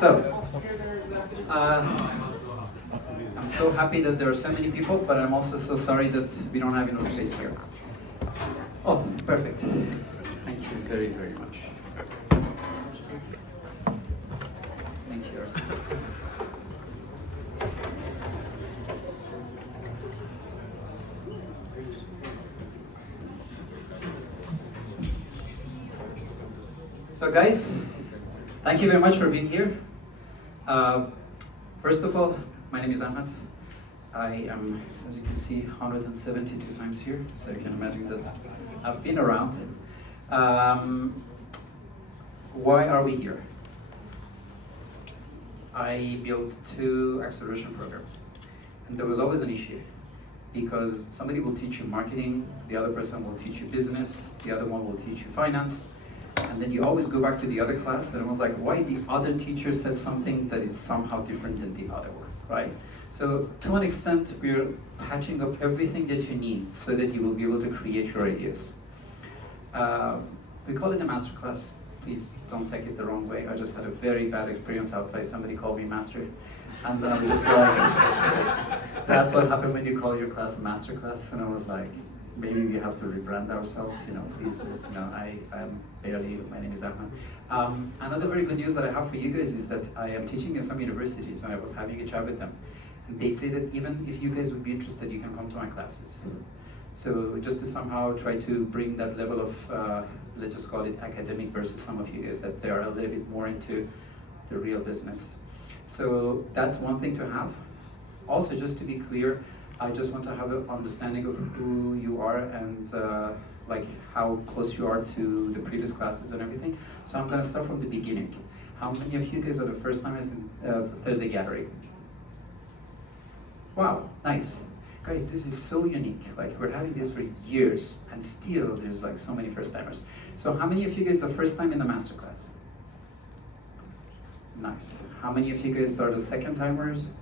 So, I'm so happy that there are so many people, but I'm also so sorry that we don't have enough space here. Oh, perfect. Thank you very, very much. Thank you. So guys, thank you very much for being here. First of all, my name is Ahmad. I am, as you can see, 172 times here, so you can imagine that I've been around. Why are we here? I built 2 acceleration programs, and there was always an issue, because somebody will teach you marketing, the other person will teach you business, the other one will teach you finance, and then you always go back to the other class, and it was like, why the other teacher said something that is somehow different than the other one, right? So to an extent, we're patching up everything that you need so that you will be able to create your ideas. We call it a masterclass. Please don't take it the wrong way. I just had a very bad experience outside. Somebody called me master. And I'm just like, that's what happened when you call your class a masterclass. And I was like, maybe we have to rebrand ourselves, please just, I'm barely, my name is Ahmad. Another very good news that I have for you guys is that I am teaching in some universities, and I was having a chat with them. And they say that even if you guys would be interested, you can come to my classes. So just to somehow try to bring that level of, let's just call it academic versus some of you guys, that they are a little bit more into the real business. So that's one thing to have. Also, just to be clear, I just want to have an understanding of who you are and like how close you are to the previous classes and everything. So I'm going to start from the beginning. How many of you guys are the first timers in Thursday Gathering? Wow, nice. Guys, this is so unique. Like, we're having this for years, and still there's like so many first timers. So how many of you guys are first time in the masterclass? Nice. How many of you guys are the second timers?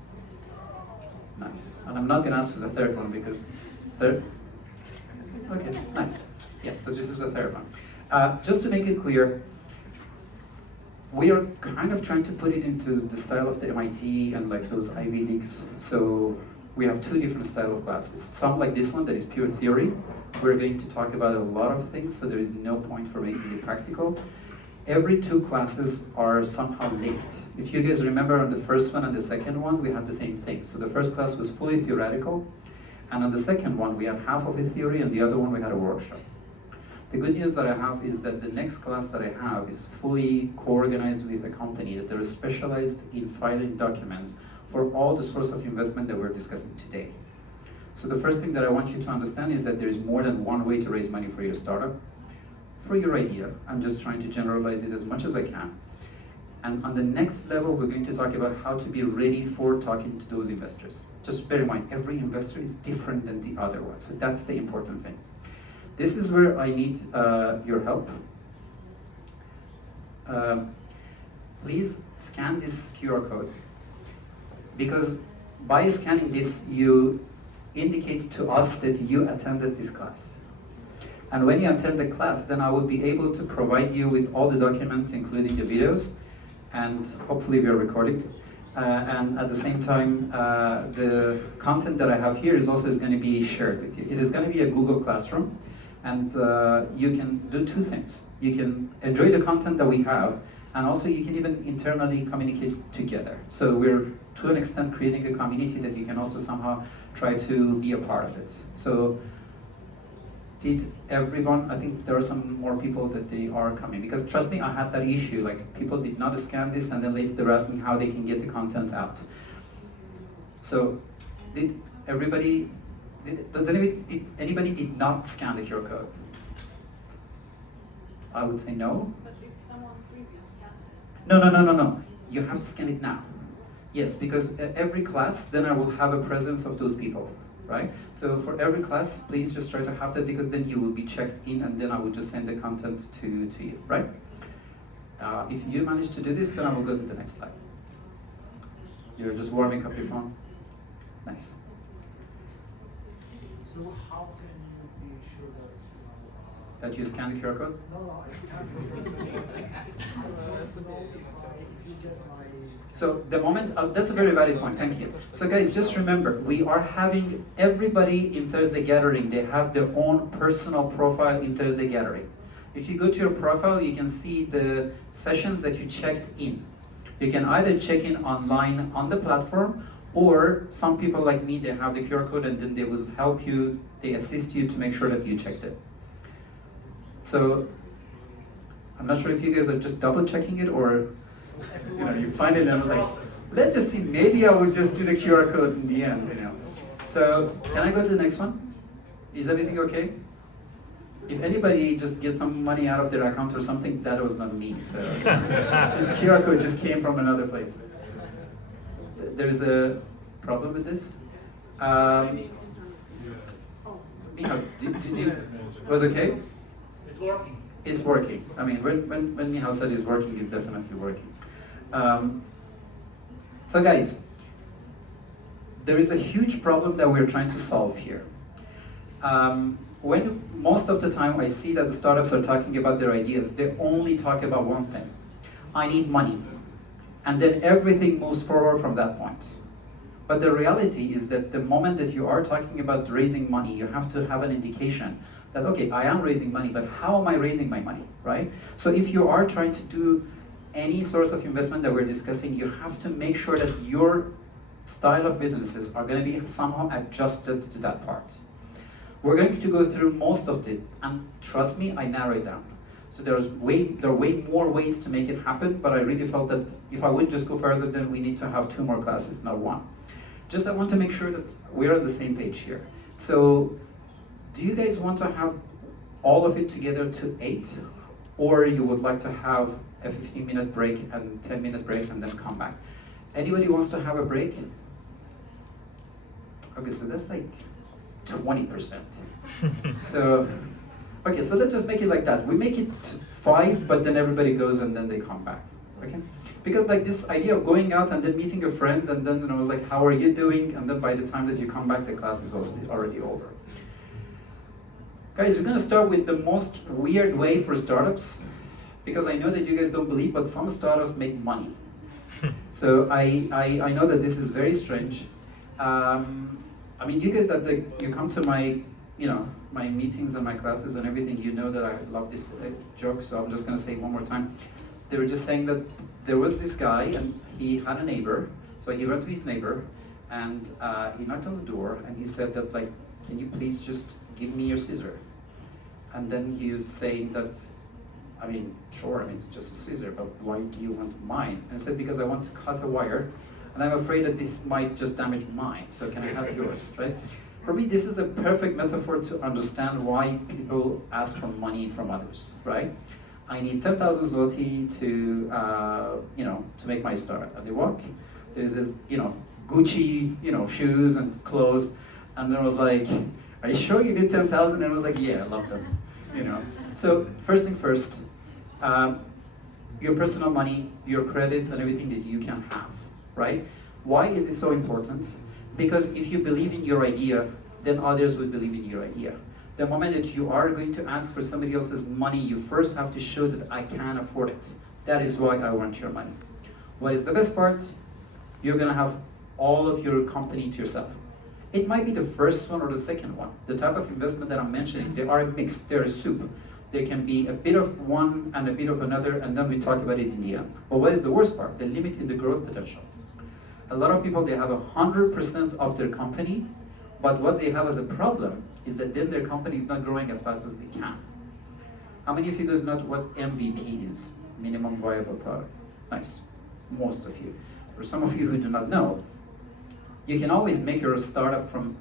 Nice. And I'm not going to ask for the third one because third? Okay, nice. Yeah, so this is the third one. Just to make it clear, we are kind of trying to put it into the style of the MIT and like those Ivy Leagues. So we have 2 different style of classes. Some like this one that is pure theory. We're going to talk about a lot of things, so there is no point for making it practical. Every 2 classes are somehow linked. If you guys remember on the first one and the second one, we had the same thing. So the first class was fully theoretical, and on the second one, we had half of a theory, and the other one we had a workshop. The good news that I have is that the next class that I have is fully co-organized with a company that they're specialized in filing documents for all the source of investment that we're discussing today. So the first thing that I want you to understand is that there is more than one way to raise money for your startup. For your idea, I'm just trying to generalize it as much as I can. And on the next level, we're going to talk about how to be ready for talking to those investors. Just bear in mind, every investor is different than the other one, so that's the important thing. This is where I need your help. Please scan this QR code, because by scanning this, you indicate to us that you attended this class. And when you attend the class, then I will be able to provide you with all the documents, including the videos, and hopefully we are recording. And at the same time, the content that I have here is also going to be shared with you. It is going to be a Google Classroom, and you can do 2 things. You can enjoy the content that we have, and also you can even internally communicate together. So we're, to an extent, creating a community that you can also somehow try to be a part of it. So did everyone, I think there are some more people that they are coming, because trust me, I had that issue, like people did not scan this and then later they're asking how they can get the content out. So did everybody, anybody did not scan the QR code? I would say no. But if someone previous scanned it? No. You have to scan it now. Yes, because every class, then I will have a presence of those people. Right? So for every class, please just try to have that, because then you will be checked in and then I will just send the content to you, right? If you manage to do this, then I will go to the next slide. You're just warming up your phone. Nice. So how can you be sure that that you scan the QR code? No, I can't. So the moment, that's a very valid point, thank you. So guys, just remember, we are having everybody in Thursday Gathering, they have their own personal profile in Thursday Gathering. If you go to your profile, you can see the sessions that you checked in. You can either check in online on the platform, or some people like me, they have the QR code and then they will help you, they assist you to make sure that you checked it. So, I'm not sure if you guys are just double checking it or you find it and I was like, let's just see, maybe I would just do the QR code in the end, So, can I go to the next one? Is everything okay? If anybody just gets some money out of their account or something, that was not me, so this QR code just came from another place. There's a problem with this? Michal, was okay? It's working. It's working. I mean, when Michal said it's working, it's definitely working. So guys, there is a huge problem that we're trying to solve here. When most of the time I see that the startups are talking about their ideas, they only talk about one thing. I need money. And then everything moves forward from that point. But the reality is that the moment that you are talking about raising money, you have to have an indication that, okay, I am raising money, but how am I raising my money, right? So if you are trying to do any source of investment that we're discussing, you have to make sure that your style of businesses are going to be somehow adjusted to that part. We're going to go through most of it, and trust me, I narrow it down. So there are way more ways to make it happen, but I really felt that if I would just go further, then we need to have 2 more classes, not 1. Just I want to make sure that we're on the same page here. So, do you guys want to have all of it together to 8? Or you would like to have a 15-minute break and 10-minute break and then come back? Anybody wants to have a break? Okay, so that's like 20%. So, okay, so let's just make it like that. We make it 5, but then everybody goes and then they come back, okay? Because like this idea of going out and then meeting a friend and then I was like, how are you doing? And then by the time that you come back, the class is also already over. Guys, we're gonna start with the most weird way for startups, because I know that you guys don't believe, but some startups make money. So I know that this is very strange. I mean, you guys that you come to my, my meetings and my classes and everything, you know that I love this joke, so I'm just gonna say it one more time. They were just saying that there was this guy and he had a neighbor, so he went to his neighbor and he knocked on the door and he said that like, can you please just give me your scissor? And then he was saying that, I mean, sure, I mean, it's just a scissor, but why do you want mine? And I said, because I want to cut a wire and I'm afraid that this might just damage mine, so can I have yours, right? For me, this is a perfect metaphor to understand why people ask for money from others, right? I need 10,000 zloty to, to make my start. And they walk. There's a, Gucci, shoes and clothes. And I was like, are you sure you need 10,000? And I was like, yeah, I love them, So first thing first, your personal money, your credits, and everything that you can have, right? Why is it so important? Because if you believe in your idea, then others would believe in your idea. The moment that you are going to ask for somebody else's money, you first have to show that I can afford it. That is why I want your money. What is the best part? You're gonna have all of your company to yourself. It might be the first one or the second one. The type of investment that I'm mentioning, they are mixed, they're a soup. There can be a bit of one and a bit of another, and then we talk about it in the end. But what is the worst part? The limit in the growth potential. A lot of people, they have 100% of their company, but what they have as a problem is that then their company is not growing as fast as they can. How many of you guys know what MVP is? Minimum viable product. Nice. Most of you. For some of you who do not know, you can always make your startup from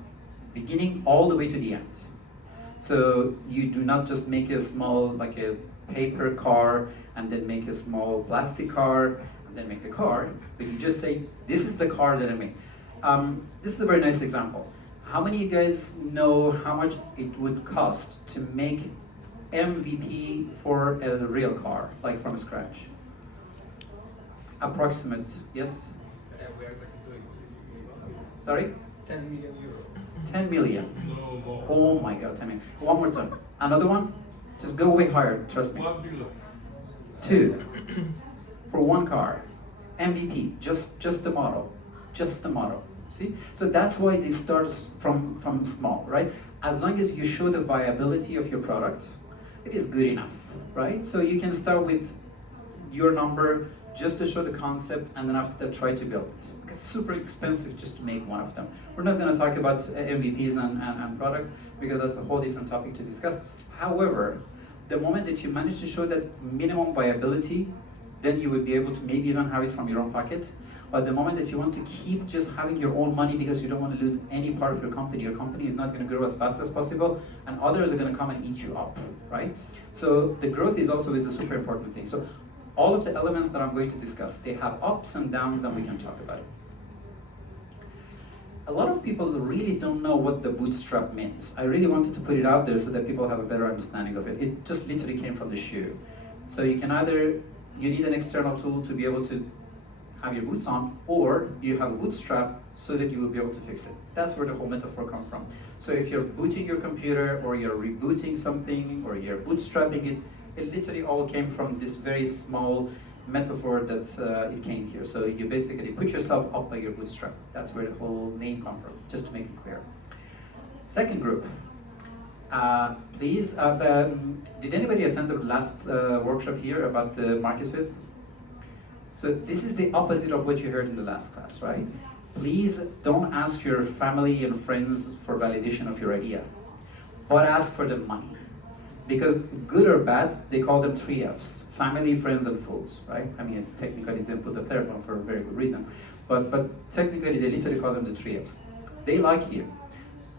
beginning all the way to the end. So you do not just make a small, like a paper car, and then make a small plastic car, and then make the car, but you just say, this is the car that I make. This is a very nice example. How many of you guys know how much it would cost to make MVP for a real car, like from scratch? Approximate, yes? We are doing Sorry? 10 million euro. 10 million. No more. Oh my God, 10 million. One more time. Another one? Just go way higher, trust me. What dealer? 2 for 1 car. MVP, just the model. Just the model. See? So that's why this starts from small, right? As long as you show the viability of your product, it is good enough, right? So you can start with your number just to show the concept, and then after that try to build it. Because it's super expensive just to make one of them. We're not going to talk about MVPs and product, because that's a whole different topic to discuss. However, the moment that you manage to show that minimum viability, then you would be able to maybe even have it from your own pocket. But the moment that you want to keep just having your own money because you don't want to lose any part of your company is not going to grow as fast as possible, and others are going to come and eat you up, right? So the growth is also a super important thing. So all of the elements that I'm going to discuss, they have ups and downs, and we can talk about it. A lot of people really don't know what the bootstrap means. I really wanted to put it out there so that people have a better understanding of it. It just literally came from the shoe. So you can either, you need an external tool to be able to have your boots on, or you have a bootstrap so that you will be able to fix it. That's where the whole metaphor comes from. So if you're booting your computer, or you're rebooting something, or you're bootstrapping it, it literally all came from this very small metaphor that it came here. So you basically put yourself up by your bootstrap. That's where the whole name comes from, just to make it clear. Second group. Please, did anybody attend the last workshop here about the market fit? So this is the opposite of what you heard in the last class, right? Please don't ask your family and friends for validation of your idea, but ask for the money. Because good or bad, they call them 3 Fs: family, friends, and fools, right? I mean, technically they didn't put the third one for a very good reason, but technically they literally call them the 3 Fs. They like you.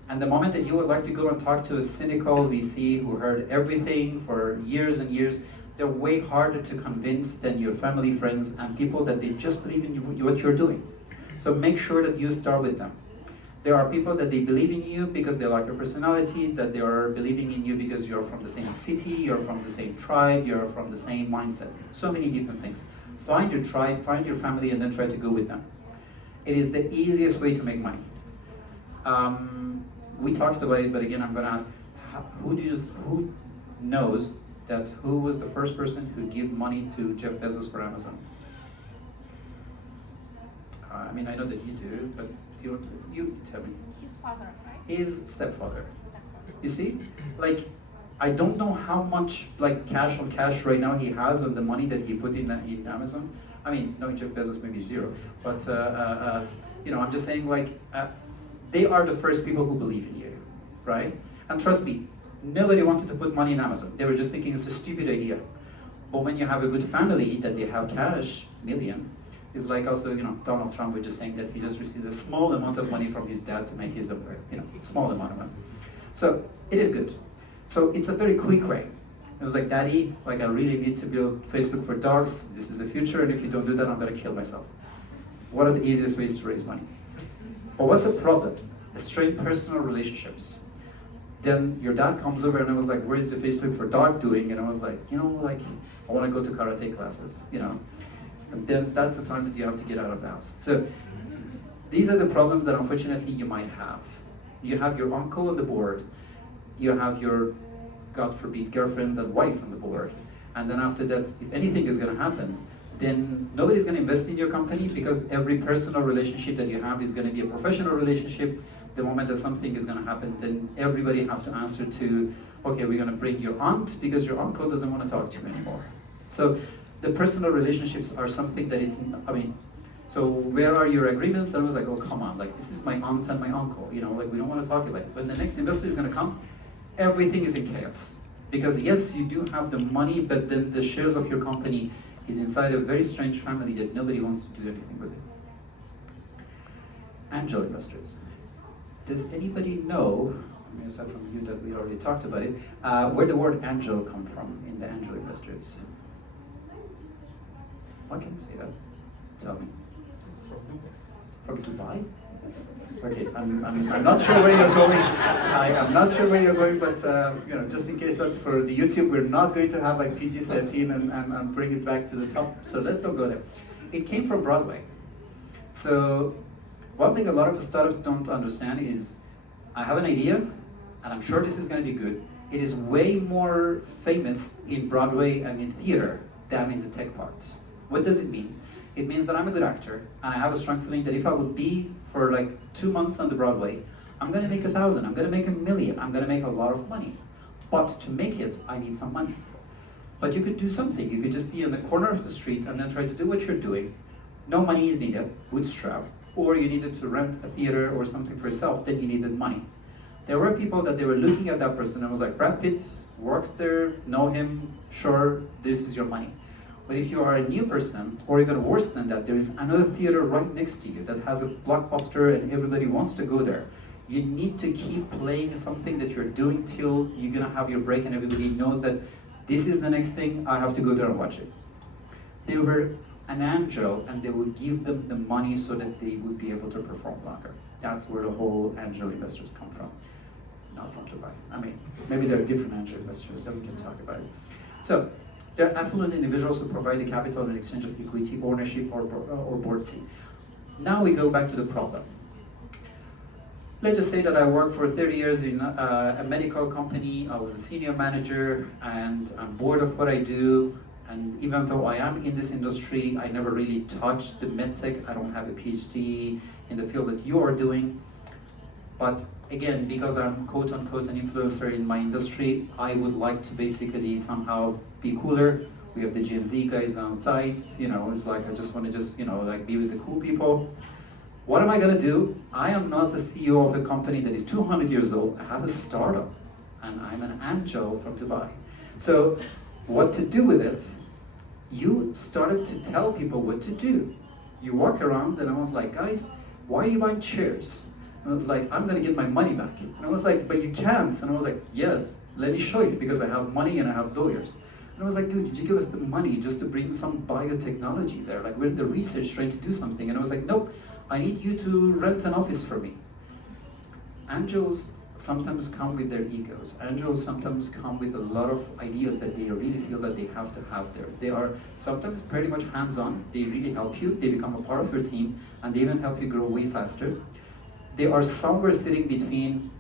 And the moment that you would like to go and talk to a cynical VC who heard everything for years and years, they're way harder to convince than your family, friends, and people that they just believe in what you're doing. So make sure that you start with them. There are people that they believe in you because they like your personality, that they are believing in you because you're from the same city, you're from the same tribe, you're from the same mindset. So many different things. Find your tribe, find your family, and then try to go with them. It is the easiest way to make money. We talked about it, but again, I'm going to ask, who knows that who was the first person who gave money to Jeff Bezos for Amazon? I mean, I know that you do, but you tell me. His father, right? His stepfather. You see, like, I don't know how much like cash on cash right now he has on the money that he put in Amazon. I mean, no, Jeff Bezos maybe 0, but you know, I'm just saying, like, they are the first people who believe in you, right? And trust me, nobody wanted to put money in Amazon. They were just thinking it's a stupid idea. But when you have a good family that they have cash, million, it's like also, you know, Donald Trump was just saying that he just received a small amount of money from his dad to make his empire, you know, small amount of money. So it is good. So it's a very quick way. It was like, Daddy, like, I really need to build Facebook for dogs. This is the future, and if you don't do that, I'm gonna kill myself. What are the easiest ways to raise money? But what's the problem? Strain personal relationships. Then your dad comes over and I was like, where is the Facebook for dog doing? And I was like, you know, like, I want to go to karate classes, you know. And then that's the time that you have to get out of the house. So these are the problems that unfortunately you might have. You have your uncle on the board, you have your, God forbid, girlfriend and wife on the board. And then after that, if anything is going to happen, then nobody's going to invest in your company, because every personal relationship that you have is going to be a professional relationship. The moment that something is going to happen, then everybody have to answer to, okay, we're going to bring your aunt because your uncle doesn't want to talk to you anymore. So the personal relationships are something that is, I mean, so where are your agreements? And I was like, oh, come on, like, this is my aunt and my uncle, you know, like, we don't want to talk about it. When the next investor is going to come, everything is in chaos. Because yes, you do have the money, but then the shares of your company is inside a very strange family that nobody wants to do anything with it. Angel investors. Does anybody know, aside from you that we already talked about it, where the word angel come from in the angel investors? I can say that. Tell me. From Dubai? Okay, I'm not sure where you're going. I am not sure where you're going, but you know, just in case that for the YouTube, we're not going to have like PG-13 and bring it back to the top. So let's don't go there. It came from Broadway. So one thing a lot of startups don't understand is, I have an idea, and I'm sure this is going to be good, It is way more famous in Broadway and in theater than in the tech part. What does it mean? It means that I'm a good actor, and I have a strong feeling that if I would be for like 2 months on the Broadway, I'm gonna make 1,000, I'm gonna make 1,000,000, I'm gonna make a lot of money. But to make it, I need some money. But you could do something. You could just be in the corner of the street and then try to do what you're doing. No money is needed, bootstrap. Or you needed to rent a theater or something for yourself, then you needed money. There were people that they were looking at that person and was like, Brad Pitt works there, know him, sure, this is your money. But if you are a new person, or even worse than that, there is another theater right next to you that has a blockbuster and everybody wants to go there. You need to keep playing something that you're doing till you're gonna have your break and everybody knows that this is the next thing, I have to go there and watch it. They were an angel and they would give them the money so that they would be able to perform longer. That's where the whole angel investors come from. Not from Dubai. I mean, maybe there are different angel investors that we can talk about. So, they're affluent individuals who provide the capital in exchange of equity, ownership, or board seat. Now we go back to the problem. Let's just say that I worked for 30 years in a medical company. I was a senior manager, and I'm bored of what I do. And even though I am in this industry, I never really touched the medtech. I don't have a PhD in the field that you are doing. But again, because I'm quote unquote an influencer in my industry, I would like to basically somehow be cooler. We have the Gen Z guys outside, you know, it's like I just want to like be with the cool people. What am I gonna do? I am not a CEO of a company that is 200 years old. I have a startup and I'm an angel from Dubai. So what to do with it? You started to tell people what to do. You walk around and I was like, guys, why are you buying chairs? And I was like, I'm gonna get my money back. And I was like, but you can't. And I was like, yeah, let me show you because I have money and I have lawyers. And I was like, dude, did you give us the money just to bring some biotechnology there? Like we're in the research trying to do something. And I was like, nope, I need you to rent an office for me. Angels sometimes come with their egos. Angels sometimes come with a lot of ideas that they really feel that they have to have there. They are sometimes pretty much hands-on. They really help you. They become a part of your team and they even help you grow way faster. They are somewhere sitting between,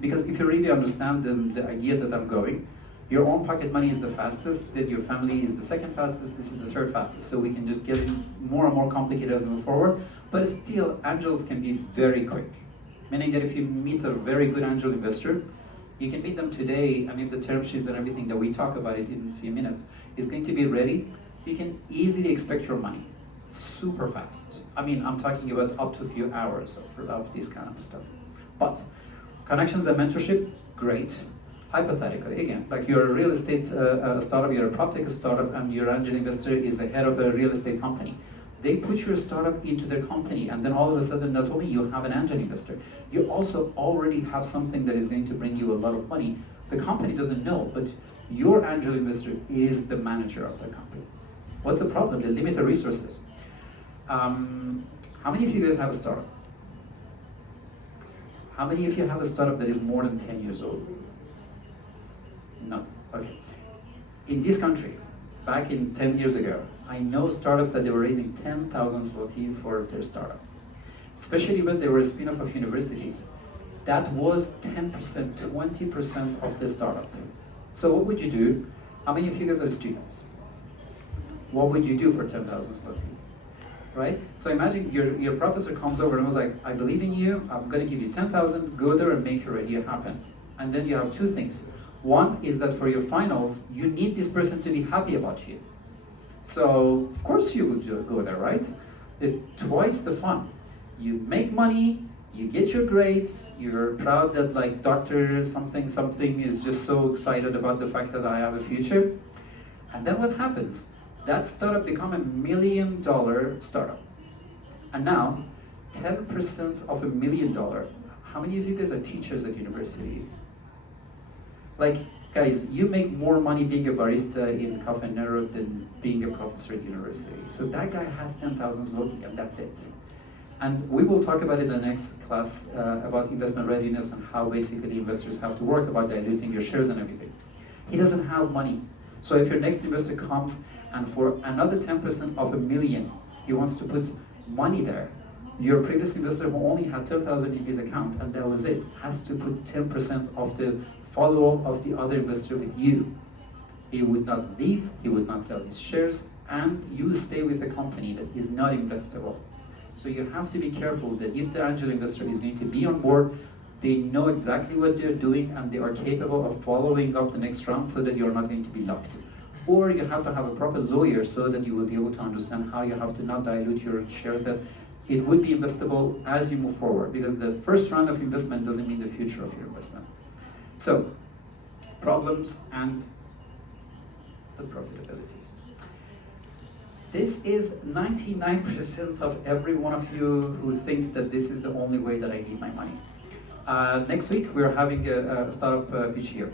because if you really understand the idea that I'm going, your own pocket money is the fastest, then your family is the second fastest, this is the third fastest. So we can just get it more and more complicated as we move forward. But still, angels can be very quick. Meaning that if you meet a very good angel investor, you can meet them today, and if the term sheets and everything that we talk about it in a few minutes is going to be ready, you can easily expect your money. Super fast. I mean, I'm talking about up to a few hours of this kind of stuff. But connections and mentorship, great. Hypothetically, again, like you're a real estate startup, you're a prop tech startup, and your angel investor is the head of a real estate company. They put your startup into their company, and then all of a sudden, not only you have an angel investor, you also already have something that is going to bring you a lot of money. The company doesn't know, but your angel investor is the manager of the company. What's the problem? The limited resources. How many of you guys have a startup? How many of you have a startup that is more than 10 years old? No. Okay. In this country, back in 10 years ago, I know startups that they were raising 10,000 zloty for their startup. Especially when they were a spin-off of universities. That was 10%, 20% of the startup. So what would you do? How many of you guys are students? What would you do for 10,000 zloty? Right? So imagine your professor comes over and was like, I believe in you, I'm gonna give you 10,000, go there and make your idea happen. And then you have two things. One is that for your finals, you need this person to be happy about you. So, of course you would go there, right? It's twice the fun. You make money, you get your grades, you're proud that like Dr. something something is just so excited about the fact that I have a future. And then what happens? That startup become $1 million startup. And now, 10% of $1 million. How many of you guys are teachers at university? Like, guys, you make more money being a barista in Cafe Nero than being a professor at university. So that guy has 10,000 zloty and that's it. And we will talk about it in the next class about investment readiness and how basically investors have to work about diluting your shares and everything. He doesn't have money. So if your next investor comes and for another 10% of $1 million, he wants to put money there, Your previous investor who only had 10,000 in his account and that was it, has to put 10% of the follow-up of the other investor with you. He would not leave, he would not sell his shares, and you stay with a company that is not investable. So you have to be careful that if the angel investor is going to be on board, they know exactly what they're doing and they are capable of following up the next round so that you're not going to be locked. Or you have to have a proper lawyer so that you will be able to understand how you have to not dilute your shares, that it would be investable as you move forward, because the first round of investment doesn't mean the future of your investment. So, problems and the profitabilities. This is 99% of every one of you who think that this is the only way that I need my money. Next week we're having a startup pitch here.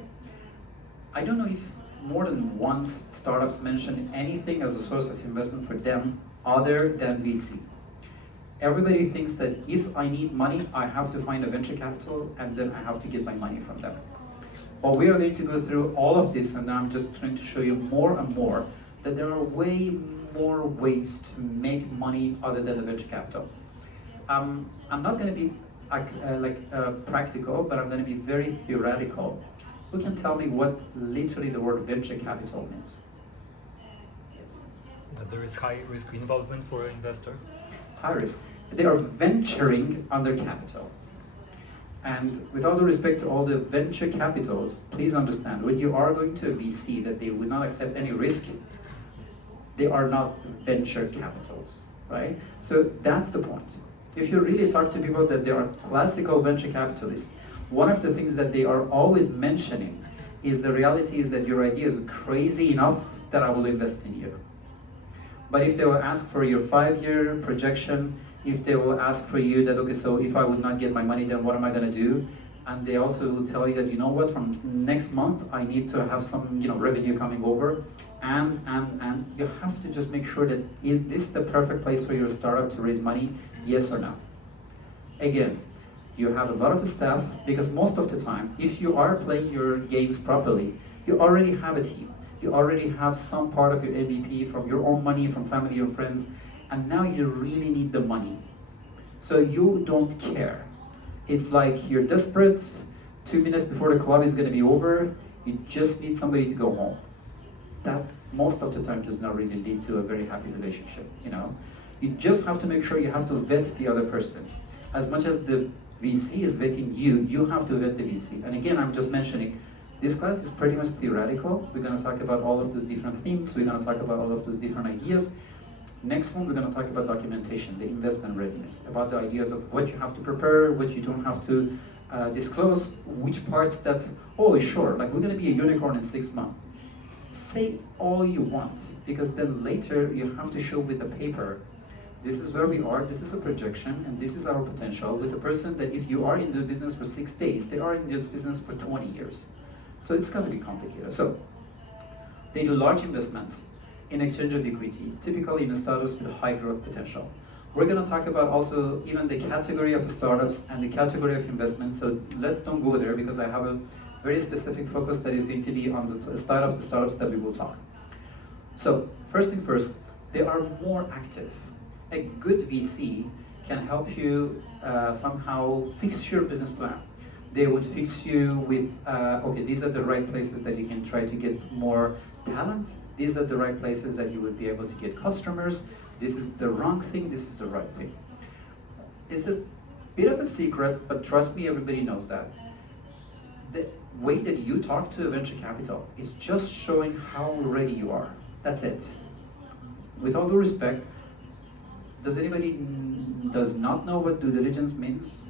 I don't know if more than once startups mention anything as a source of investment for them other than VC. Everybody thinks that if I need money, I have to find a venture capital and then I have to get my money from them. Well, we are going to go through all of this, and I'm just trying to show you more and more that there are way more ways to make money other than the venture capital. I'm not going to be practical, but I'm going to be very theoretical. Who can tell me what literally the word venture capital means? Yes. That there is high risk involvement for an investor. High risk. They are venturing under capital. And with all due respect to all the venture capitals, please understand, when you are going to a VC that they would not accept any risk, they are not venture capitals, right? So that's the point. If you really talk to people that they are classical venture capitalists, one of the things that they are always mentioning is the reality is that your idea is crazy enough that I will invest in you. But if they will ask for your 5-year projection, if they will ask for you that, okay, so if I would not get my money, then what am I going to do? And they also will tell you that, you know what, from next month, I need to have some, revenue coming over. And you have to just make sure that, is this the perfect place for your startup to raise money? Yes or no? Again, you have a lot of staff, because most of the time, if you are playing your games properly, you already have a team. You already have some part of your MVP from your own money, from family or friends, and now you really need the money. So you don't care. It's like you're desperate, 2 minutes before the club is going to be over, you just need somebody to go home. That most of the time does not really lead to a very happy relationship, You just have to make sure you have to vet the other person. As much as the VC is vetting you, you have to vet the VC. And again, I'm just mentioning, this class is pretty much theoretical. We're going to talk about all of those different themes. We're going to talk about all of those different ideas. Next one, we're going to talk about documentation, the investment readiness, about the ideas of what you have to prepare, what you don't have to disclose, which parts that, oh, sure, like we're going to be a unicorn in 6 months. Say all you want, because then later you have to show with a paper, this is where we are, this is a projection, and this is our potential, with a person that if you are in the business for 6 days, they are in this business for 20 years. So it's going to be complicated. So they do large investments in exchange of equity, typically in startups with high growth potential. We're going to talk about also even the category of startups and the category of investments. So let's don't go there, because I have a very specific focus that is going to be on the style of the startups that we will talk. So first thing first, they are more active. A good VC can help you somehow fix your business plan. They would fix you with, okay, these are the right places that you can try to get more talent. These are the right places that you would be able to get customers. This is the wrong thing, this is the right thing. It's a bit of a secret, but trust me, everybody knows that. The way that you talk to a venture capital is just showing how ready you are. That's it. With all due respect, does anybody does not know what due diligence means?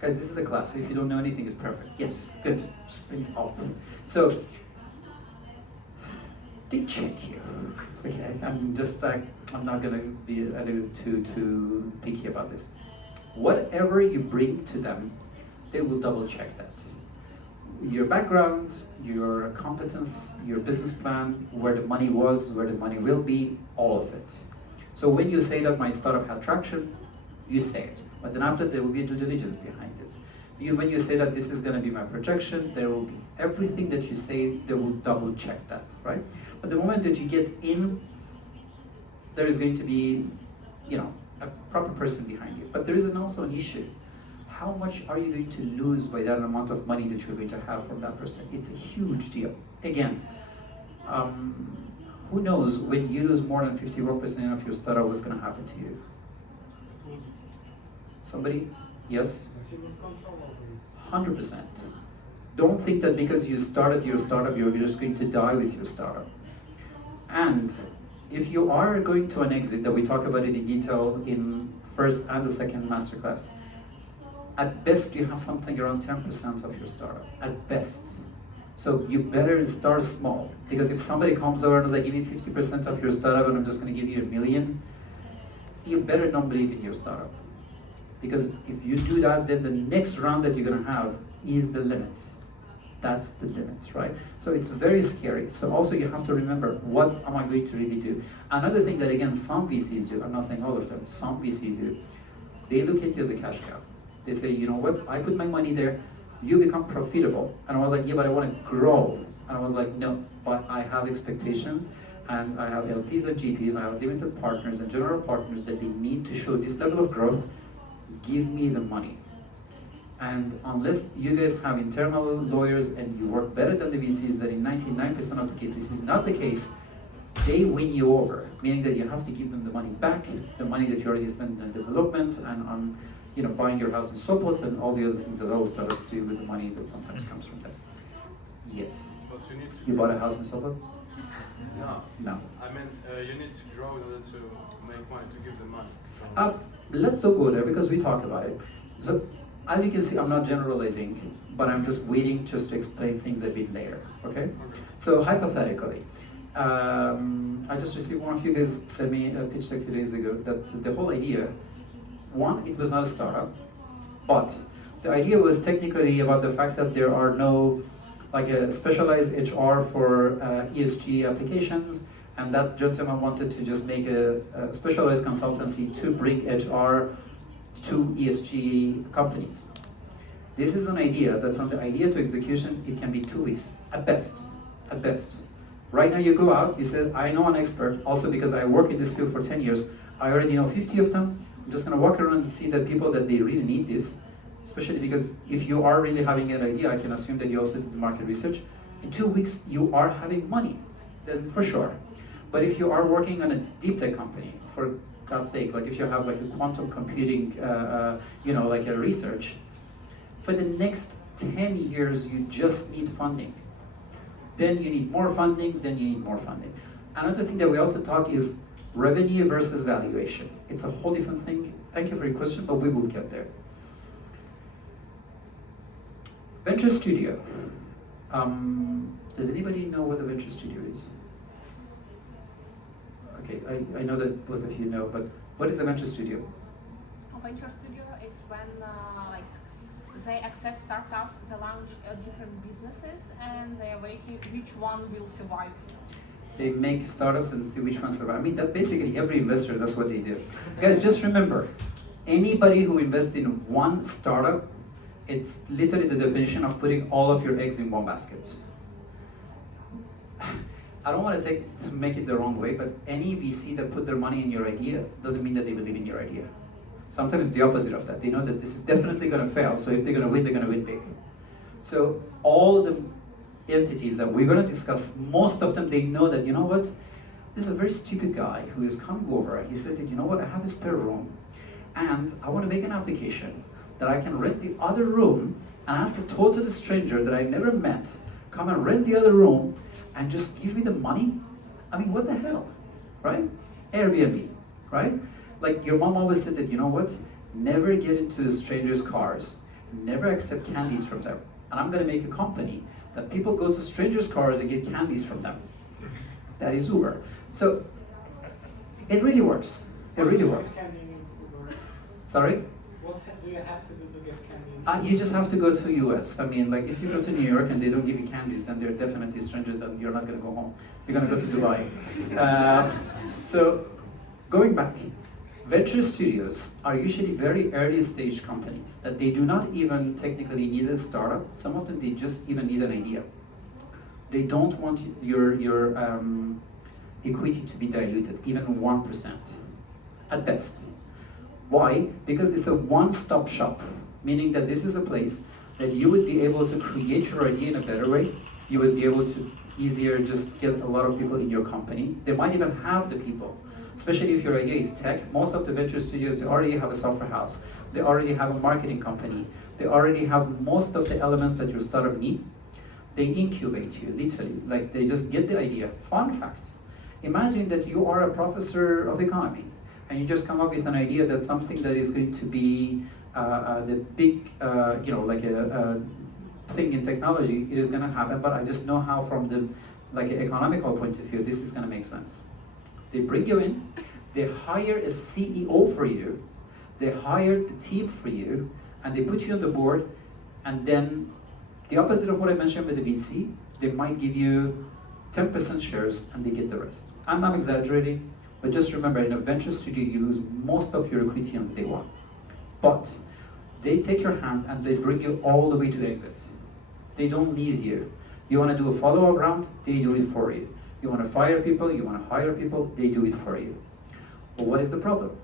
Guys, this is a class, so if you don't know anything, it's perfect. Yes, good. Just bring it up. So, they check you. Okay, I'm just I'm not gonna be too picky about this. Whatever you bring to them, they will double check that. Your background, your competence, your business plan, where the money was, where the money will be, all of it. So when you say that my startup has traction, you say it. But then after, there will be a due diligence behind it. When you say that this is going to be my projection, there will be everything that you say, they will double check that, right? But the moment that you get in, there is going to be, a proper person behind you. But there is also an issue. How much are you going to lose by that amount of money that you're going to have from that person? It's a huge deal. Again, who knows when you lose more than 51% of your startup, what's going to happen to you? Somebody? Yes? 100%. Don't think that because you started your startup, you're just going to die with your startup. And if you are going to an exit, that we talk about it in detail in first and the second masterclass, at best you have something around 10% of your startup, at best. So you better start small, because if somebody comes over and is like, give me 50% of your startup and I'm just going to give you $1 million, you better not believe in your startup. Because if you do that, then the next round that you're going to have is the limit. That's the limit, right? So it's very scary. So also you have to remember, what am I going to really do? Another thing that, again, some VCs do, I'm not saying all of them, some VCs do, they look at you as a cash cow. They say, you know what, I put my money there, you become profitable. And I was like, yeah, but I want to grow. And I was like, no, but I have expectations, and I have LPs and GPs, I have limited partners and general partners that they need to show this level of growth. Give me the money. And unless you guys have internal lawyers and you work better than the VCs, that in 99% of the cases this is not the case, they win you over, meaning that you have to give them the money back, the money that you already spent on development and on, you know, buying your house in Sopot and all the other things that all startups do with the money that sometimes comes from them. Yes. But you need to You bought a house in Sopot? No. No. I mean, you need to grow in order to make money, to give them money. So. Let's not go there because we talk about it. So, as you can see, I'm not generalizing, but I'm just waiting just to explain things a bit later, okay? So, hypothetically, I just received one of you guys sent me a pitch deck 2 days ago that the whole idea, one, it was not a startup, but the idea was technically about the fact that there are no, like a specialized HR for ESG applications, and that gentleman wanted to just make a specialized consultancy to bring HR to ESG companies. This is an idea that from the idea to execution, it can be 2 weeks, at best, at best. Right now you go out, you say, I know an expert, also because I work in this field for 10 years, I already know 50 of them. I'm just gonna walk around and see that people that they really need this, especially because if you are really having an idea, I can assume that you also did the market research. In 2 weeks, you are having money, then for sure. But if you are working on a deep tech company, for God's sake, like if you have like a quantum computing, you know, like a research, for the next 10 years, you just need funding. Then you need more funding, then you need more funding. Another thing that we also talk is revenue versus valuation. It's a whole different thing. Thank you for your question, but we will get there. Venture studio. Does anybody know what a venture studio is? Okay, I know that both of you know, but what is a venture studio? A venture studio is when like they accept startups, they launch different businesses, and they are waiting which one will survive. They make startups and see which ones survive. I mean, that basically every investor, that's what they do. Guys, just remember, anybody who invests in one startup, it's literally the definition of putting all of your eggs in one basket. I don't want to make it the wrong way, but any VC that put their money in your idea doesn't mean that they believe in your idea. Sometimes it's the opposite of that. They know that this is definitely going to fail, so if they're going to win, they're going to win big. So all the entities that we're going to discuss, most of them, they know that, you know what, this is a very stupid guy who is coming over. He said that, you know what, I have a spare room, and I want to make an application that I can rent the other room and ask a total stranger that I never met, come and rent the other room, and just give me the money? I mean, what the hell, right? Airbnb, right? Like your mom always said that, you know what? Never get into strangers' cars. Never accept candies from them. And I'm gonna make a company that people go to strangers' cars and get candies from them. That is Uber. So, it really works. It really works. Sorry? What do you have to do to get candy? You just have to go to US. I mean, like if you go to New York and they don't give you candies, then they're definitely strangers and you're not gonna go home. You're gonna go to Dubai. So, going back, venture studios are usually very early stage companies that they do not even technically need a startup. Some of them, they just even need an idea. They don't want your equity to be diluted, even 1%, at best. Why? Because it's a one-stop shop, meaning that this is a place that you would be able to create your idea in a better way. You would be able to easier just get a lot of people in your company. They might even have the people, especially if your idea is tech. Most of the venture studios, they already have a software house. They already have a marketing company. They already have most of the elements that your startup need. They incubate you, literally. Like, they just get the idea. Fun fact, imagine that you are a professor of economy and you just come up with an idea that something that is going to be the big, like a thing in technology, it is going to happen, but I just know how from the economical point of view, this is going to make sense. They bring you in, they hire a CEO for you, they hire the team for you, and they put you on the board, and then the opposite of what I mentioned with the VC, they might give you 10% shares and they get the rest. I'm not exaggerating, but just remember, in a venture studio, you lose most of your equity on day one. But they take your hand and they bring you all the way to exit. They don't leave you. You want to do a follow-up round, they do it for you. You want to fire people, you want to hire people, they do it for you. But what is the problem?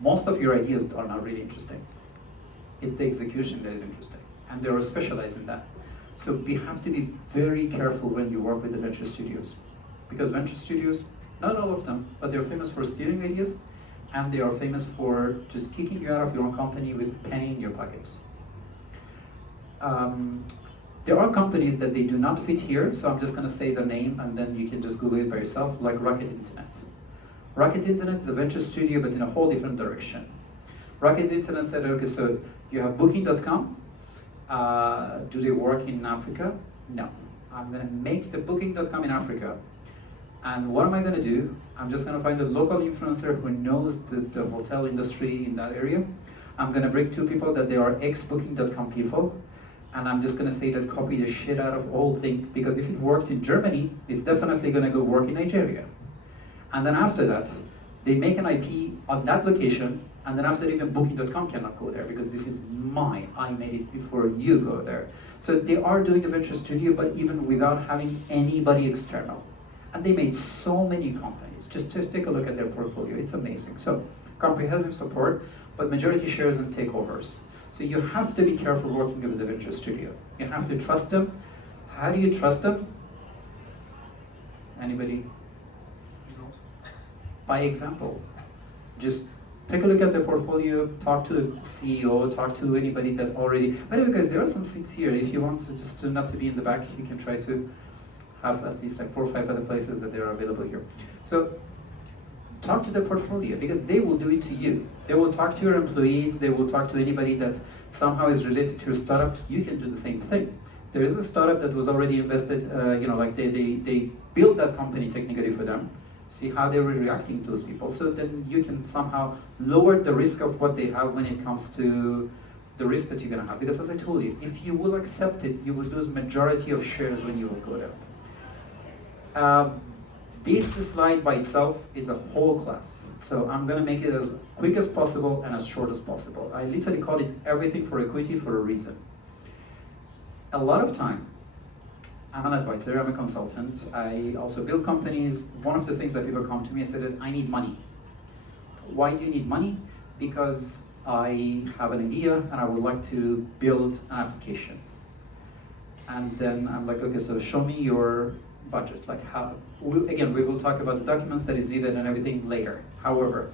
Most of your ideas are not really interesting. It's the execution that is interesting, and they are specialized in that. So we have to be very careful when you work with the venture studios, because venture studios, not all of them, but they're famous for stealing ideas, and they are famous for just kicking you out of your own company with a penny in your pockets. There are companies that they do not fit here, so I'm just going to say the name and then you can just Google it by yourself, like Rocket Internet. Rocket Internet is a venture studio, but in a whole different direction. Rocket Internet said, okay, so you have Booking.com. Do they work in Africa? No. I'm going to make the Booking.com in Africa. And what am I going to do? I'm just going to find a local influencer who knows the hotel industry in that area. I'm going to bring two people that they are ex-Booking.com people. And I'm just going to say that copy the shit out of all thing, because if it worked in Germany, it's definitely going to go work in Nigeria. And then after that, they make an IP on that location, and then after even Booking.com cannot go there because this is mine. I made it before you go there. So they are doing the venture studio, but even without having anybody external. And they made so many companies. Just take a look at their portfolio. It's amazing. So comprehensive support, but majority shares and takeovers. So you have to be careful working with the venture studio. You have to trust them. How do you trust them? Anybody? By example. Just take a look at their portfolio, talk to the CEO, talk to anybody that already, by the way, guys, there are some seats here. If you want to just not to be in the back, you can try to have at least like 4 or 5 other places that they are available here. So talk to the portfolio, because they will do it to you. They will talk to your employees, they will talk to anybody that somehow is related to your startup. You can do the same thing. There is a startup that was already invested, they built that company technically for them, see how they were reacting to those people. So then you can somehow lower the risk of what they have when it comes to the risk that you're gonna have. Because as I told you, if you will accept it, you will lose majority of shares when you will go there. This slide by itself is a whole class, so I'm going to make it as quick as possible and as short as possible. I literally call it everything for equity for a reason. A lot of time, I'm an advisor, I'm a consultant, I also build companies. One of the things that people come to me and say that I need money. Why do you need money? Because I have an idea and I would like to build an application. And then I'm like, okay, so show me your budget, like how, again, we will talk about the documents that is needed and everything later. However,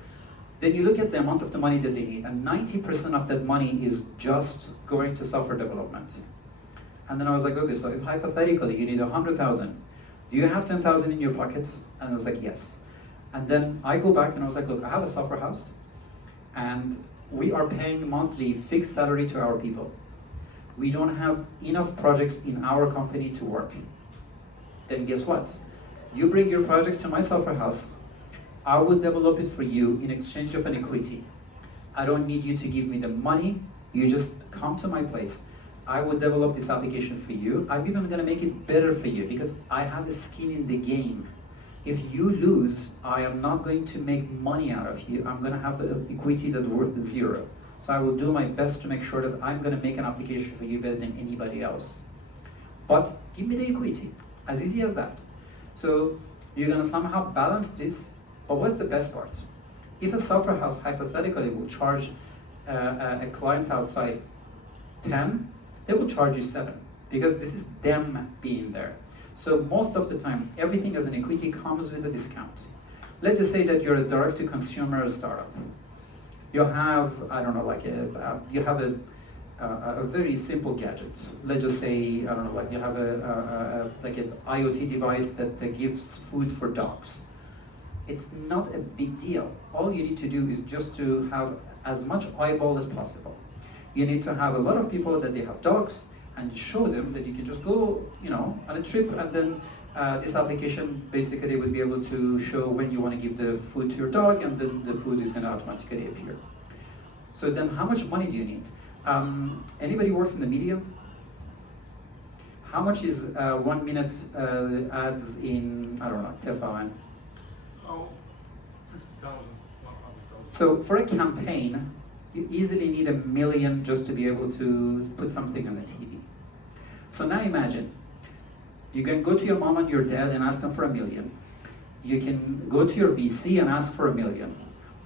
then you look at the amount of the money that they need, and 90% of that money is just going to software development. And then I was like, okay, so if hypothetically you need 100,000, do you have 10,000 in your pocket? And I was like, yes. And then I go back and I was like, look, I have a software house, and we are paying monthly fixed salary to our people. We don't have enough projects in our company to work. Then guess what? You bring your project to my software house, I will develop it for you in exchange of an equity. I don't need you to give me the money, you just come to my place. I will develop this application for you. I'm even gonna make it better for you because I have a skin in the game. If you lose, I am not going to make money out of you. I'm gonna have an equity that's worth 0. So I will do my best to make sure that I'm gonna make an application for you better than anybody else. But give me the equity. As easy as that. So you're gonna somehow balance this, but what's the best part? If a software house hypothetically will charge a client outside 10, they will charge you 7 because this is them being there. So most of the time, everything as an equity comes with a discount. Let's just say that you're a direct-to-consumer startup. You have, I don't know, like you have a very simple gadget. Let's just say, I don't know, like you have like an IoT device that gives food for dogs. It's not a big deal. All you need to do is just to have as much eyeball as possible. You need to have a lot of people that they have dogs and show them that you can just go, on a trip, and then this application basically would be able to show when you want to give the food to your dog, and then the food is going to automatically appear. So then how much money do you need? Anybody works in the media? How much is 1 minute ads in, I don't know, TFN? Oh, 50,000. So for a campaign, you easily need $1 million just to be able to put something on the TV. So now imagine, you can go to your mom and your dad and ask them for $1 million. You can go to your VC and ask for $1 million.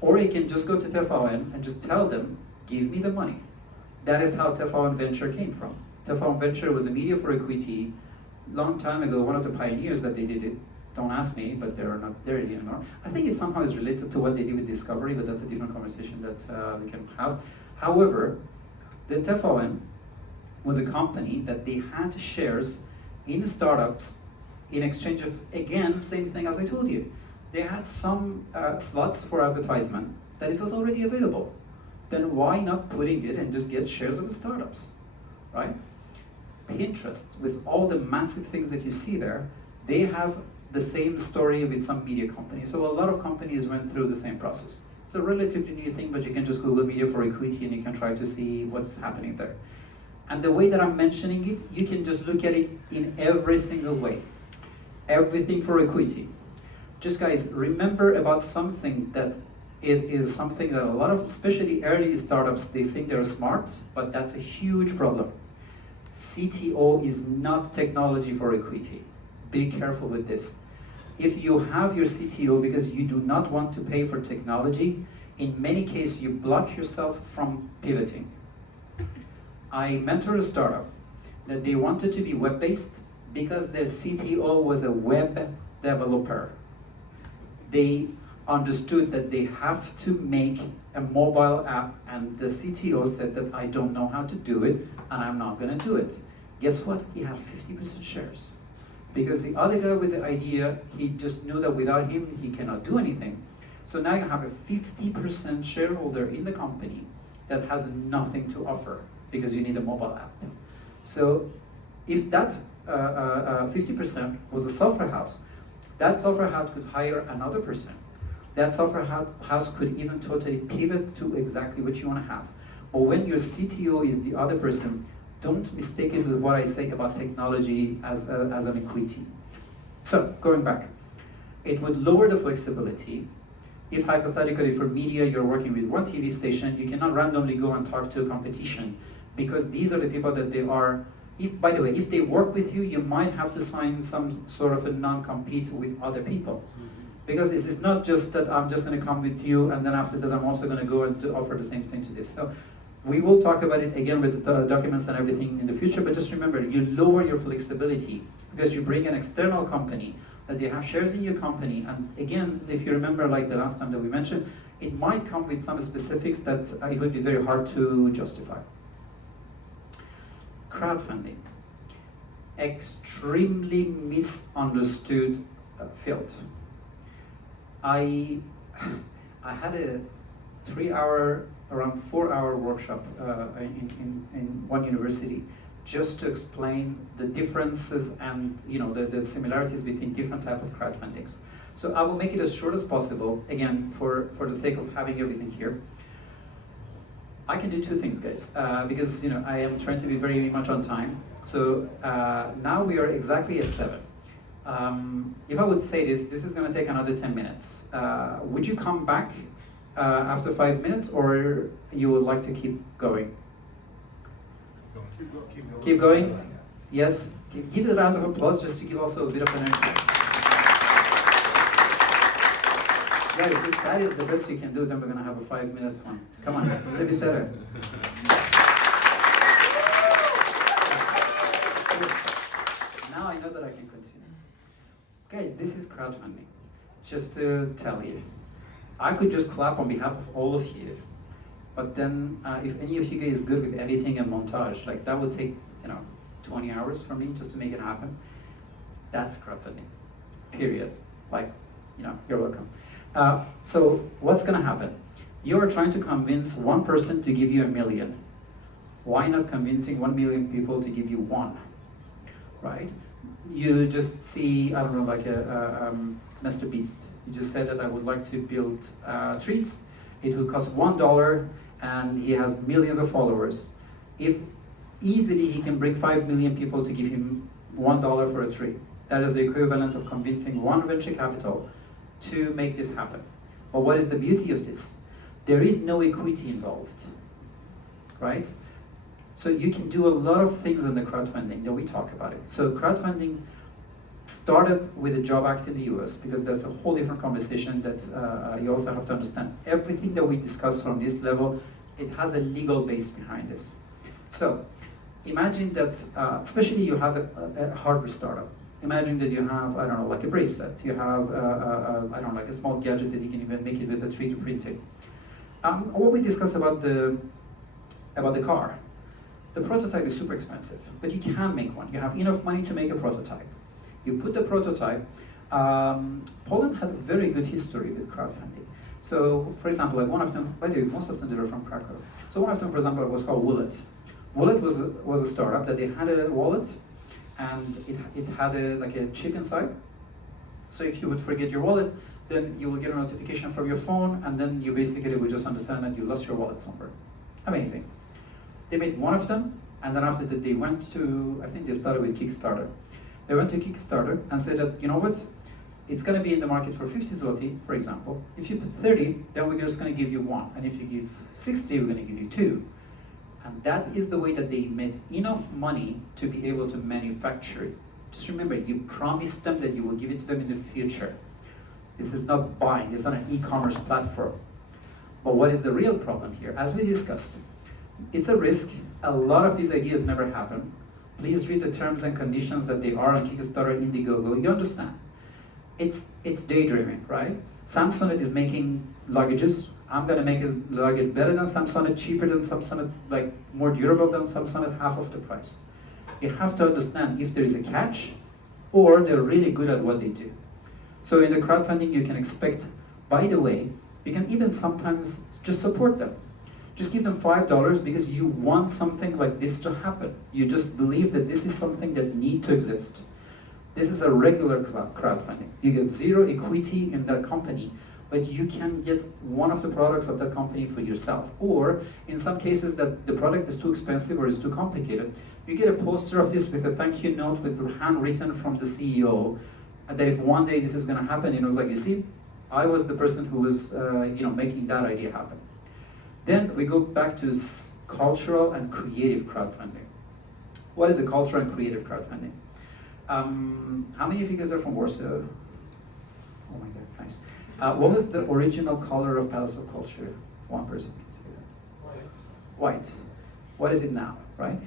Or you can just go to TFN and just tell them, give me the money. That is how TFN Venture came from. TFN Venture was a media for equity. Long time ago, one of the pioneers that they did it. Don't ask me, but they're not there anymore. I think it somehow is related to what they did with Discovery, but that's a different conversation that we can have. However, the TFN was a company that they had shares in startups in exchange of, again, same thing as I told you. They had some slots for advertisement that it was already available. Then why not putting it and just get shares of the startups, right? Pinterest, with all the massive things that you see there, they have the same story with some media companies. So a lot of companies went through the same process. It's a relatively new thing, but you can just Google media for equity and you can try to see what's happening there. And the way that I'm mentioning it, you can just look at it in every single way. Everything for equity. Just guys, remember about something that it is something that a lot of, especially early startups, they think they're smart, but that's a huge problem. CTO is not technology for equity. Be careful with this. If you have your CTO because you do not want to pay for technology, in many cases you block yourself from pivoting. I mentored a startup that they wanted to be web-based because their CTO was a web developer. They understood that they have to make a mobile app, and the CTO said that I don't know how to do it and I'm not going to do it. Guess what? He had 50% shares. Because the other guy with the idea, he just knew that without him, he cannot do anything. So now you have a 50% shareholder in the company that has nothing to offer because you need a mobile app. So if that 50% was a software house, that software house could hire another person. That software house could even totally pivot to exactly what you want to have. Or when your CTO is the other person, don't mistake it with what I say about technology as an equity. So, going back, it would lower the flexibility. If hypothetically for media you're working with one TV station, you cannot randomly go and talk to a competition because these are the people that they are. By the way, if they work with you, you might have to sign some sort of a non-compete with other people. Because this is not just that I'm just going to come with you and then after that I'm also going to go and offer the same thing to this. So we will talk about it again with the documents and everything in the future, but just remember, you lower your flexibility because you bring an external company that they have shares in your company, and again, if you remember like the last time that we mentioned, it might come with some specifics that it would be very hard to justify. Crowdfunding. Extremely misunderstood field. I had a 3-hour, around 4-hour workshop in one university just to explain the differences and the similarities between different type of crowdfundings. So I will make it as short as possible, again, for the sake of having everything here. I can do two things, guys, because I am trying to be very much on time. So now we are exactly at 7. If I would say this is going to take another 10 minutes. Would you come back after 5 minutes, or you would like to keep going? Keep going? Yes? Give it a round of applause just to give also a bit of energy. Guys, if that is the best you can do, then we're gonna have a 5 minute one. Come on, a little bit better. Now I know that I can continue. Guys, this is crowdfunding. Just to tell you, I could just clap on behalf of all of you, but then if any of you guys is good with editing and montage, like that would take 20 hours for me just to make it happen. That's crowdfunding, period. Like, you're welcome. So what's gonna happen? You're trying to convince one person to give you 1 million. Why not convincing 1 million people to give you one, right? You just see, I don't know, like a Mr. Beast. You just said that I would like to build trees. It will cost $1 and he has millions of followers. If easily he can bring 5 million people to give him $1 for a tree. That is the equivalent of convincing one venture capital to make this happen. But what is the beauty of this? There is no equity involved, right? So you can do a lot of things in the crowdfunding that we talk about it. So crowdfunding started with the Job Act in the US, because that's a whole different conversation that you also have to understand. Everything that we discuss from this level, it has a legal base behind this. So imagine that, especially you have a hardware startup. Imagine that you have, I don't know, like a bracelet. You have, I don't know, like a small gadget that you can even make it with a 3D printing. What we discussed about the car. The prototype is super expensive, but you can make one. You have enough money to make a prototype. You put the prototype. Poland had a very good history with crowdfunding. So, for example, like one of them, by the way, most of them they were from Krakow. So one of them, for example, was called Wallet. Wallet was a startup that they had a wallet, and it had like a chip inside. So if you would forget your wallet, then you will get a notification from your phone, and then you basically would just understand that you lost your wallet somewhere. Amazing. They made one of them, and then after that they went to, I think they started with Kickstarter. They went to Kickstarter and said that, you know what, it's gonna be in the market for 50 zloty, for example. If you put 30, then we're just gonna give you one. And if you give 60, we're gonna give you two. And that is the way that they made enough money to be able to manufacture it. Just remember, you promised them that you will give it to them in the future. This is not buying, it's not an e-commerce platform. But what is the real problem here? As we discussed, it's a risk. A lot of these ideas never happen. Please read the terms and conditions that they are on Kickstarter, Indiegogo. You understand. It's daydreaming, right? Samsonite is making luggages. I'm gonna make a luggage better than Samsonite, cheaper than Samsonite, like more durable than Samsonite, half of the price. You have to understand if there is a catch, or they're really good at what they do. So in the crowdfunding, you can expect, by the way, you can even sometimes just support them. Just give them $5 because you want something like this to happen. You just believe that this is something that needs to exist. This is a regular crowdfunding. You get zero equity in that company, but you can get one of the products of that company for yourself. Or in some cases that the product is too expensive or is too complicated, you get a poster of this with a thank you note with handwritten from the CEO, that if one day this is gonna happen, it was like, you see, I was the person who was making that idea happen. Then we go back to cultural and creative crowdfunding. What is a cultural and creative crowdfunding? How many of you guys are from Warsaw? Oh my God, nice. What was the original color of Palace of Culture? One person can say that. White. White. What is it now, right?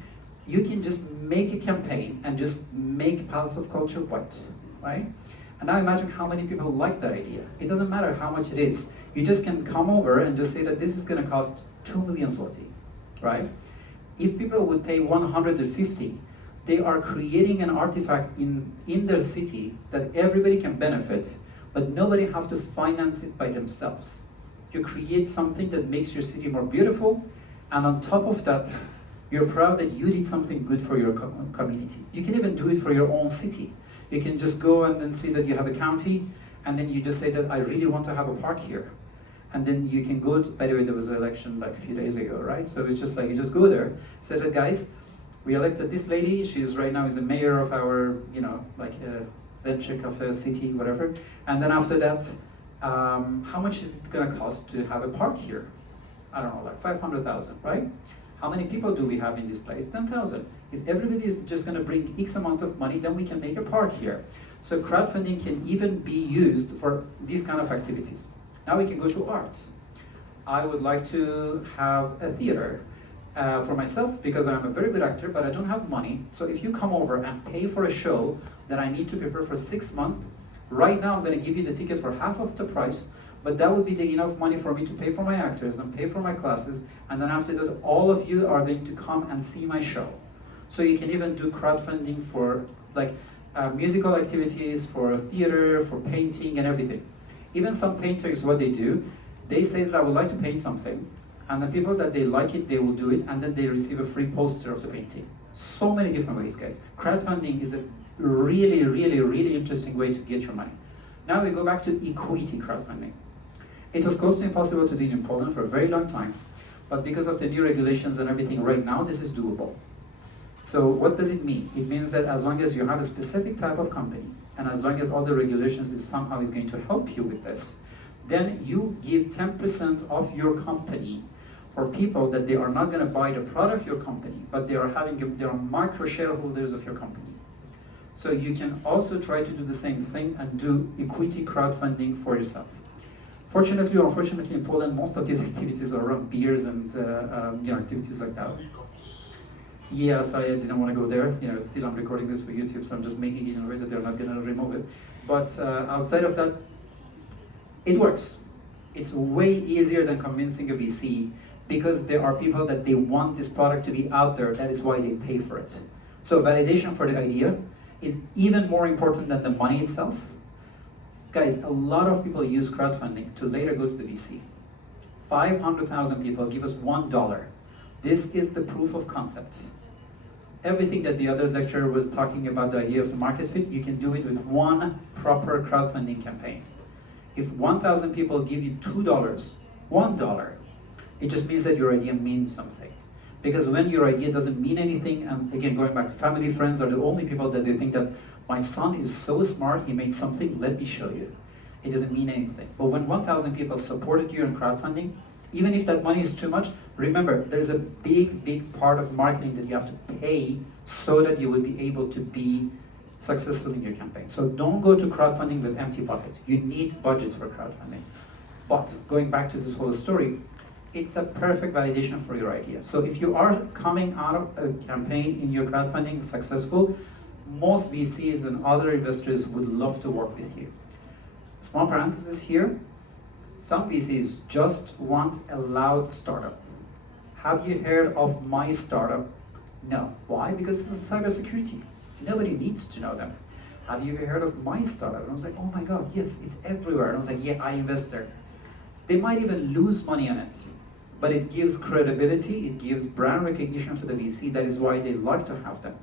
You can just make a campaign and just make Palace of Culture white, right? And now imagine how many people like that idea. It doesn't matter how much it is. You just can come over and just say that this is gonna cost 2 million zloty, right? If people would pay 150, they are creating an artifact in their city that everybody can benefit, but nobody have to finance it by themselves. You create something that makes your city more beautiful, and on top of that, you're proud that you did something good for your community. You can even do it for your own city. You can just go and then see that you have a county, and then you just say that I really want to have a park here. And then you can go, by the way, there was an election like a few days ago, right? So it's just like, you just go there, say that, guys, we elected this lady, she's right now is the mayor of our, like a venture cafe city, whatever. And then after that, how much is it gonna cost to have a park here? I don't know, like 500,000, right? How many people do we have in this place? 10,000. If everybody is just gonna bring X amount of money, then we can make a park here. So crowdfunding can even be used for these kind of activities. Now we can go to art. I would like to have a theater for myself because I'm a very good actor, but I don't have money. So if you come over and pay for a show that I need to prepare for 6 months, right now I'm going to give you the ticket for half of the price, but that would be the enough money for me to pay for my actors and pay for my classes, and then after that all of you are going to come and see my show. So you can even do crowdfunding for like musical activities, for theater, for painting and everything. Even some painters, what they do, they say that I would like to paint something, and the people that they like it, they will do it, and then they receive a free poster of the painting. So many different ways, guys. Crowdfunding is a really, really, really interesting way to get your money. Now we go back to equity crowdfunding. It was close to impossible to do in Poland for a very long time, but because of the new regulations and everything right now, this is doable. So what does it mean? It means that as long as you have a specific type of company, and as long as all the regulations is somehow is going to help you with this, then you give 10% of your company for people that they are not going to buy the product of your company, but they are micro shareholders of your company. So you can also try to do the same thing and do equity crowdfunding for yourself. Fortunately or unfortunately in Poland, most of these activities are around beers and activities like that. Yes, I didn't want to go there. Still I'm recording this for YouTube, so I'm just making it in a way that they're not going to remove it. But outside of that, it works. It's way easier than convincing a VC because there are people that they want this product to be out there. That is why they pay for it. So validation for the idea is even more important than the money itself. Guys, a lot of people use crowdfunding to later go to the VC. 500,000 people give us $1. This is the proof of concept. Everything that the other lecturer was talking about, the idea of the market fit, you can do it with one proper crowdfunding campaign. If 1,000 people give you $2, $1, it just means that your idea means something. Because when your idea doesn't mean anything, and again, going back, family, friends are the only people that they think that my son is so smart, he made something, let me show you. It doesn't mean anything. But when 1,000 people supported you in crowdfunding, even if that money is too much, remember, there's a big, big part of marketing that you have to pay so that you will be able to be successful in your campaign. So don't go to crowdfunding with empty pockets. You need budget for crowdfunding. But going back to this whole story, it's a perfect validation for your idea. So if you are coming out of a campaign in your crowdfunding successful, most VCs and other investors would love to work with you. Small parenthesis here. Some VCs just want a loud startup. Have you heard of my startup? No. Why? Because this is cybersecurity. Nobody needs to know them. Have you ever heard of my startup? And I was like, oh my God, yes, it's everywhere. And I was like, yeah, I invest there. They might even lose money on it, but it gives credibility, it gives brand recognition to the VC. That is why they like to have them.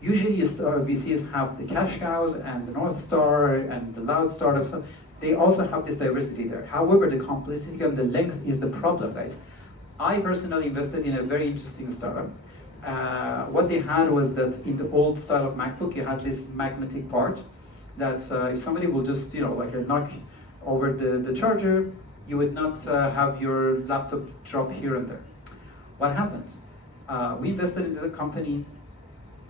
Usually VCs have the cash cows and the North Star and the loud startups. So they also have this diversity there. However, the complexity and the length is the problem, guys. I personally invested in a very interesting startup. What they had was that in the old style of MacBook, you had this magnetic part that if somebody will just, knock over the charger, you would not have your laptop drop here and there. What happened? We invested in the company.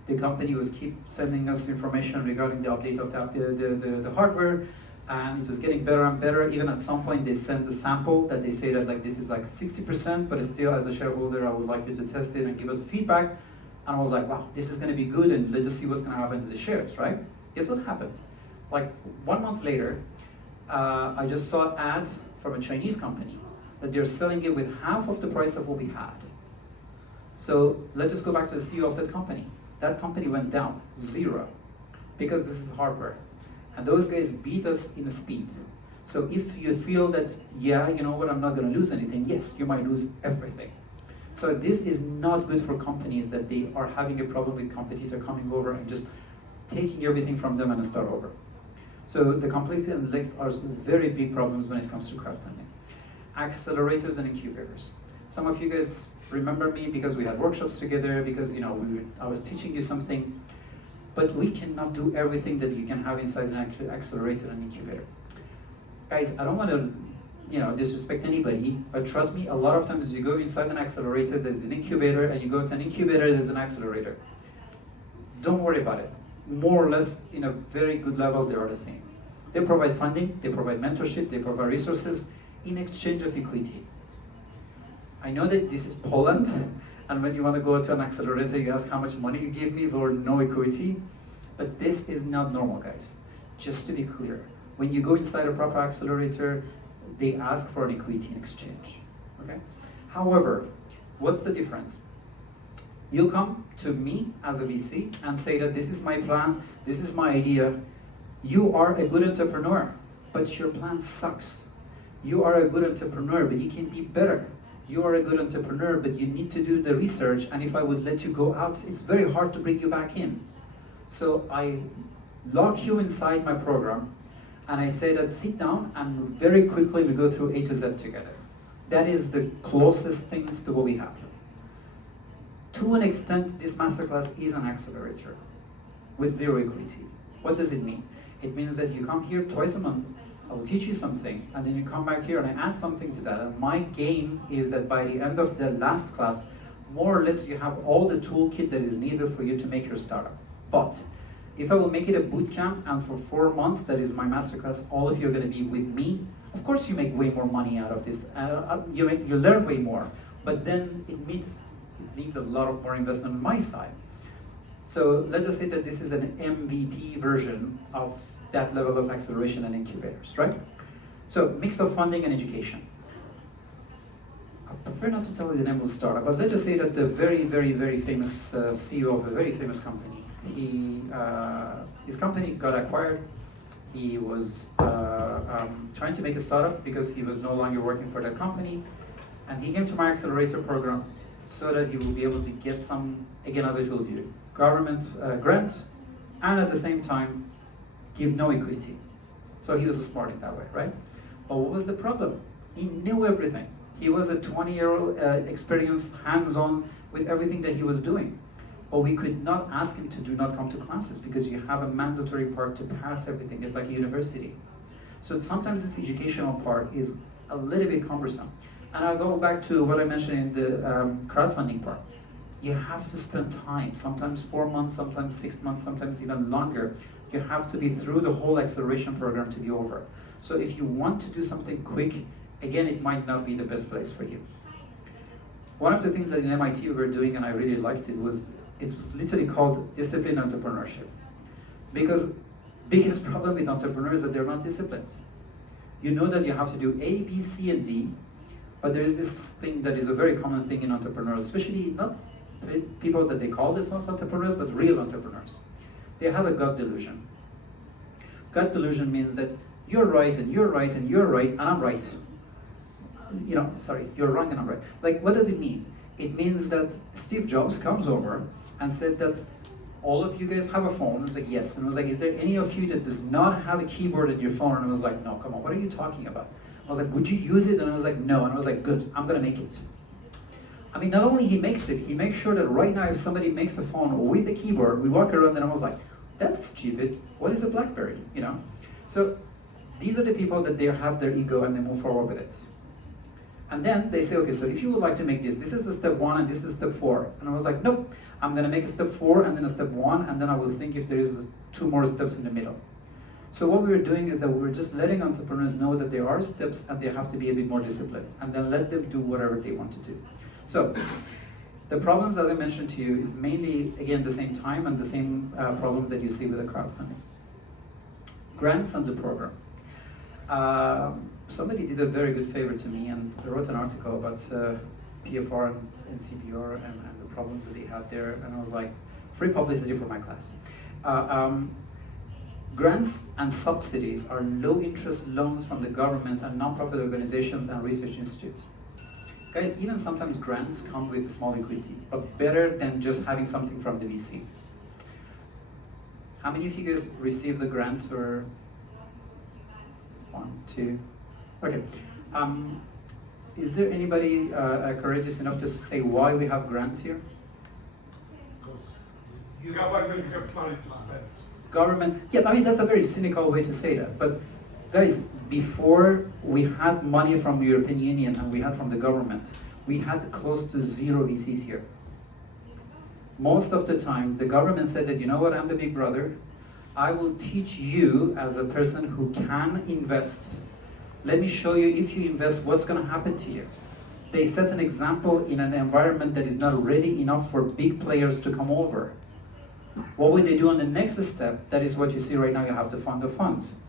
The company was keep sending us information regarding the update of the hardware, and it was getting better and better. Even at some point, they sent a sample that they say that this is 60%, but still, as a shareholder, I would like you to test it and give us feedback. And I was like, wow, this is going to be good, and let's just see what's going to happen to the shares, right? Guess what happened? 1 month later, I just saw an ad from a Chinese company that they're selling it with half of the price of what we had. So let's just go back to the CEO of that company. That company went down, 0, because this is hardware. And those guys beat us in speed. So if you feel that, yeah, you know what, I'm not going to lose anything, yes, you might lose everything. So this is not good for companies that they are having a problem with competitor coming over and just taking everything from them and start over. So the complexity and length are very big problems when it comes to crowdfunding. Accelerators and incubators. Some of you guys remember me because we had workshops together, because I was teaching you something. But we cannot do everything that you can have inside an accelerator and incubator. Guys, I don't want to disrespect anybody, but trust me, a lot of times you go inside an accelerator, there's an incubator, and you go to an incubator, there's an accelerator. Don't worry about it. More or less, in a very good level, they are the same. They provide funding, they provide mentorship, they provide resources. in exchange of equity. I know that this is Poland, and when you want to go to an accelerator, you ask how much money you give me for no equity, but this is not normal, guys. Just to be clear, when you go inside a proper accelerator, they ask for an equity in exchange, okay? However, what's the difference? You come to me as a VC and say that this is my plan, this is my idea. You are a good entrepreneur, but your plan sucks. You are a good entrepreneur, but you can be better. You are a good entrepreneur, but you need to do the research, and if I would let you go out, it's very hard to bring you back in. So I lock you inside my program, and I say that sit down, and very quickly we go through A to Z together. That is the closest things to what we have. To an extent, this masterclass is an accelerator with zero equity. What does it mean? It means that you come here twice a month, I will teach you something, and then you come back here and I add something to that. And my game is that by the end of the last class, more or less you have all the toolkit that is needed for you to make your startup. But if I will make it a boot camp, and for 4 months, that is my masterclass, all of you are going to be with me, of course you make way more money out of this. You learn way more, but then it needs a lot of more investment on my side. So let's just say that this is an MVP version of that level of acceleration and incubators, right? So mix of funding and education. I prefer not to tell you the name of the startup, but let's just say that the very, very, very famous CEO of a very famous company, his company got acquired. He was trying to make a startup because he was no longer working for that company, and he came to my accelerator program so that he will be able to get some, again, as I told you, government grant, and at the same time give no equity. So he was smart in that way, right? But what was the problem? He knew everything. He was a 20-year-old experienced, hands-on with everything that he was doing. But we could not ask him to do not come to classes because you have a mandatory part to pass everything. It's like a university. So sometimes this educational part is a little bit cumbersome. And I'll go back to what I mentioned in the crowdfunding part. You have to spend time, sometimes 4 months, sometimes 6 months, sometimes even longer. You have to be through the whole acceleration program to be over. So if you want to do something quick, again, it might not be the best place for you. One of the things that in MIT we were doing, and I really liked it, was literally called disciplined entrepreneurship. Because biggest problem with entrepreneurs is that they're not disciplined. You know that you have to do A, B, C, and D, but there is this thing that is a very common thing in entrepreneurs, especially not people that they call themselves entrepreneurs, but real entrepreneurs. They have a gut delusion. Gut delusion means that you're right, and you're right, and you're right, and I'm right. You know, sorry, you're wrong and I'm right. Like, what does it mean? It means that Steve Jobs comes over and said that all of you guys have a phone. I was like, yes. And I was like, is there any of you that does not have a keyboard in your phone? And I was like, no, come on, what are you talking about? I was like, would you use it? And I was like, no. And I was like, good, I'm gonna make it. I mean, not only he makes it, he makes sure that right now if somebody makes a phone with a keyboard, we walk around and I was like, that's stupid. What is a BlackBerry, you know? So these are the people that they have their ego and they move forward with it. And then they say, okay, so if you would like to make this is a step 1 and this is step 4. And I was like, nope, I'm gonna make a step 4 and then a step 1, and then I will think if there is 2 more steps in the middle. So what we were doing is that we were just letting entrepreneurs know that there are steps and they have to be a bit more disciplined, and then let them do whatever they want to do. So the problems, as I mentioned to you, is mainly, again, the same time and the same problems that you see with the crowdfunding. Grants and the program. Somebody did a very good favor to me and wrote an article about PFR and CBR and the problems that they had there, and I was like, free publicity for my class. Grants and subsidies are low-interest loans from the government and non-profit organizations and research institutes. Guys, even sometimes grants come with small equity, but better than just having something from the VC. How many of you guys received the grant, or 1, 2? Okay. Is there anybody courageous enough to say why we have grants here? Because you government have money to spend. Government, yeah, I mean, that's a very cynical way to say that, but guys, before we had money from the European Union and we had from the government, we had close to 0 VCs here. Most of the time, the government said that, you know what, I'm the big brother. I will teach you as a person who can invest Let me show you, if you invest, what's going to happen to you. They set an example in an environment that is not ready enough for big players to come over. What would they do on the next step? That is what you see right now, you have to fund the funds.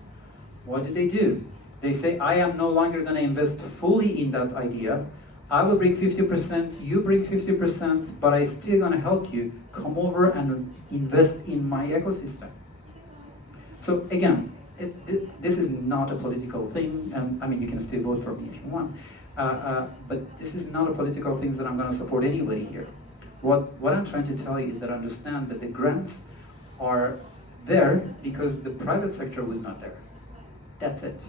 What do? They say, I am no longer going to invest fully in that idea. I will bring 50%, you bring 50%, but I'm still going to help you come over and invest in my ecosystem. So again, this is not a political thing, and I mean, you can still vote for me if you want, but this is not a political thing that I'm going to support anybody here. What I'm trying to tell you is that understand that the grants are there because the private sector was not there. That's it.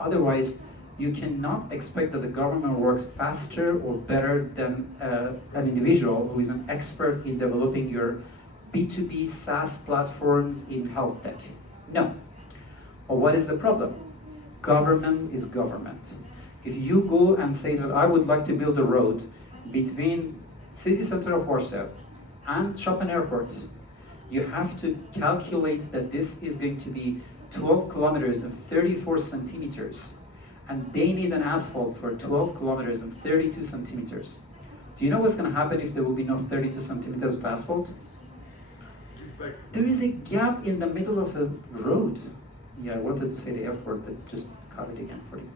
Otherwise, you cannot expect that the government works faster or better than an individual who is an expert in developing your B2B SaaS platforms in health tech. No. Or what is the problem? Government is government. If you go and say that I would like to build a road between city center of Warsaw and Chopin Airport, you have to calculate that this is going to be 12 kilometers and 34 centimeters. And they need an asphalt for 12 kilometers and 32 centimeters. Do you know what's going to happen if there will be no 32 centimeters of asphalt? There is a gap in the middle of a road. Yeah, I wanted to say the F word, but just cut it again for you.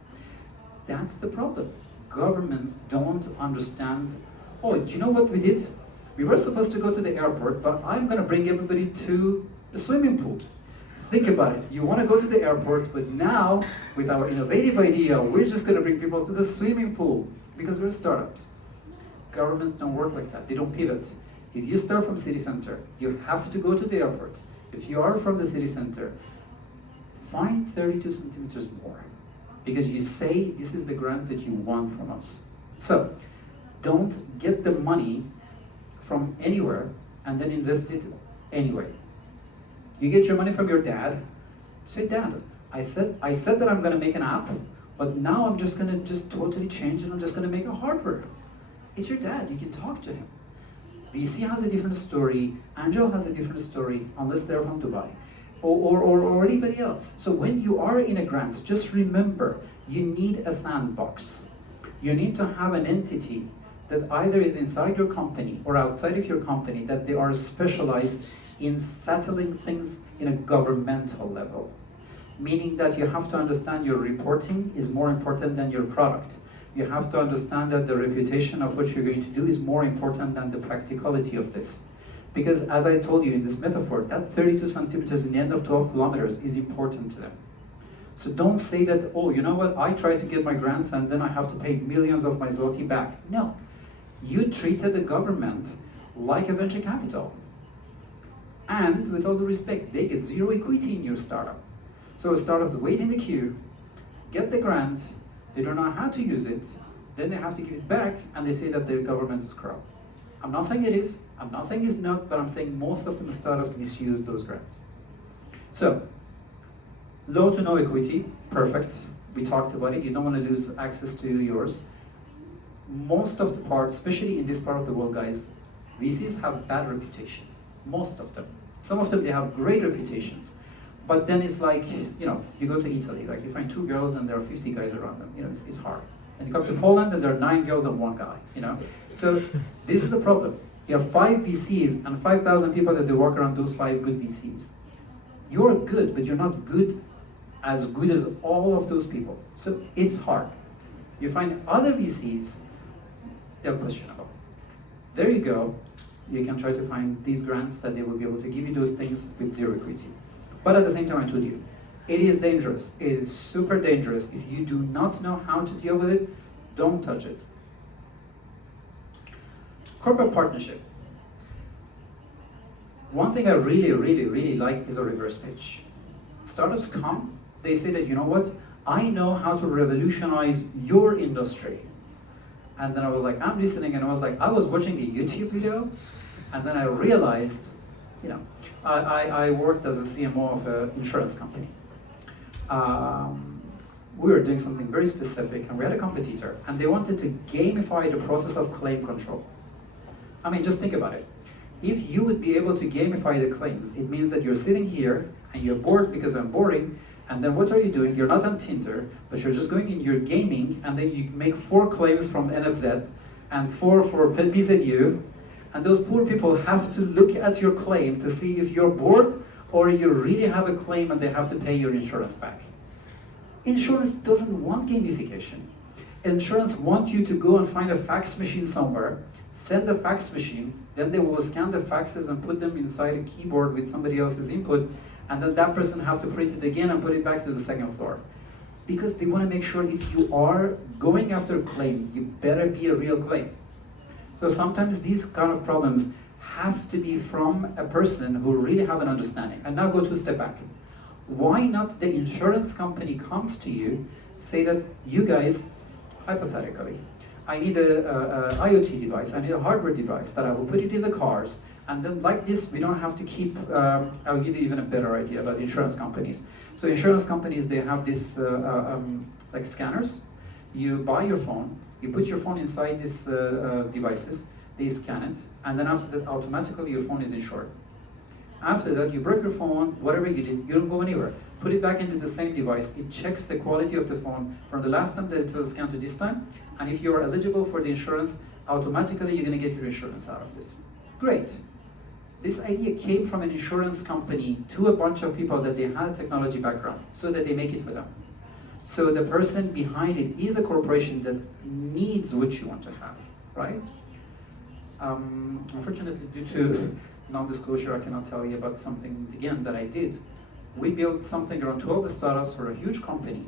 That's the problem. Governments don't understand. Oh, do you know what we did? We were supposed to go to the airport, but I'm going to bring everybody to the swimming pool. Think about it. You want to go to the airport, but now, with our innovative idea, we're just going to bring people to the swimming pool because we're startups. Governments don't work like that. They don't pivot. If you start from city center, you have to go to the airport. If you are from the city center, find 32 centimeters more because you say this is the grant that you want from us. So don't get the money from anywhere and then invest it anyway. You get your money from your dad. Say, Dad, I said that I'm going to make an app, but now I'm just going to totally change and I'm just going to make a hardware. It's your dad. You can talk to him. VC has a different story. Angel has a different story, unless they're from Dubai, or anybody else. So when you are in a grant, just remember, you need a sandbox. You need to have an entity that either is inside your company or outside of your company, that they are specialized in settling things in a governmental level. Meaning that you have to understand your reporting is more important than your product. You have to understand that the reputation of what you're going to do is more important than the practicality of this. Because as I told you in this metaphor, that 32 centimeters in the end of 12 kilometers is important to them. So don't say that, oh, you know what, I try to get my grants and then I have to pay millions of my zloty back. No, you treated the government like a venture capital. And with all due respect, they get zero equity in your startup. So startups wait in the queue, get the grant, they don't know how to use it, then they have to give it back, and they say that the government is corrupt. I'm not saying it is, I'm not saying it's not, but I'm saying most of the startups misuse those grants. So, low to no equity, perfect. We talked about it, you don't want to lose access to yours. Most of the part, especially in this part of the world, guys, VCs have bad reputation. Most of them. Some of them, they have great reputations. But then it's like, you know, you go to Italy, like you find 2 girls and there are 50 guys around them. You know, it's hard. And you come to Poland and there are 9 girls and 1 guy, you know. So this is the problem. You have 5 VCs and 5,000 people that they walk around those 5 good VCs. You're good, but you're not good as all of those people. So it's hard. You find other VCs, they're questionable. There you go. You can try to find these grants that they will be able to give you those things with zero equity. But at the same time, I told you, it is dangerous. It is super dangerous. If you do not know how to deal with it, don't touch it. Corporate partnership. One thing I really like is a reverse pitch. Startups come, they say that, you know what, I know how to revolutionize your industry. And then I was like, I'm listening, and I was like, I was watching a YouTube video, and then I realized, you know, I worked as a CMO of an insurance company. We were doing something very specific, and we had a competitor, and they wanted to gamify the process of claim control. I mean, just think about it. If you would be able to gamify the claims, it means that you're sitting here, and you're bored because I'm boring, And then what are you doing? You're not on Tinder, but you're just going in your gaming, and then you make 4 claims from NFZ and 4 for PZU, and those poor people have to look at your claim to see if you're bored or you really have a claim and they have to pay your insurance back. Insurance doesn't want gamification. Insurance wants you to go and find a fax machine somewhere, send the fax machine, then they will scan the faxes and put them inside a keyboard with somebody else's input, and then that person have to print it again and put it back to the second floor. Because they want to make sure if you are going after a claim, you better be a real claim. So sometimes these kind of problems have to be from a person who really have an understanding. And now go 2 steps back. Why not the insurance company comes to you, say that you guys, hypothetically, I need a IoT device, I need a hardware device that I will put it in the cars, and then like this, we don't have to keep, I'll give you even a better idea about insurance companies. So insurance companies, they have this like scanners. You buy your phone, you put your phone inside these devices, they scan it, and then after that, automatically your phone is insured. After that, you break your phone, whatever you did, you don't go anywhere. Put it back into the same device, it checks the quality of the phone from the last time that it was scanned to this time, and if you are eligible for the insurance, automatically you're gonna get your insurance out of this. Great. This idea came from an insurance company to a bunch of people that they had a technology background, so that they make it for them. So the person behind it is a corporation that needs what you want to have, right? Unfortunately, due to non-disclosure, I cannot tell you about something, again, that I did. We built something around 12 startups for a huge company,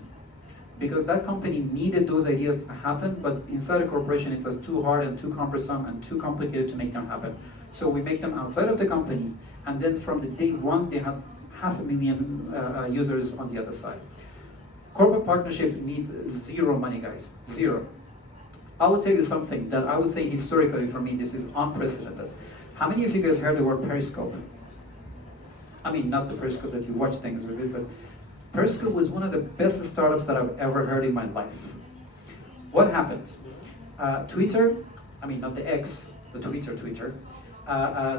because that company needed those ideas to happen, but inside a corporation it was too hard and too cumbersome and too complicated to make them happen. So we make them outside of the company, and then from the day one, they have 500,000 users on the other side. Corporate partnership needs 0 money, guys, 0. I will tell you something that I would say historically for me, this is unprecedented. How many of you guys heard the word Periscope? I mean, not the Periscope that you watch things with it, but Periscope was one of the best startups that I've ever heard in my life. What happened? Twitter, I mean, not the X, the Twitter,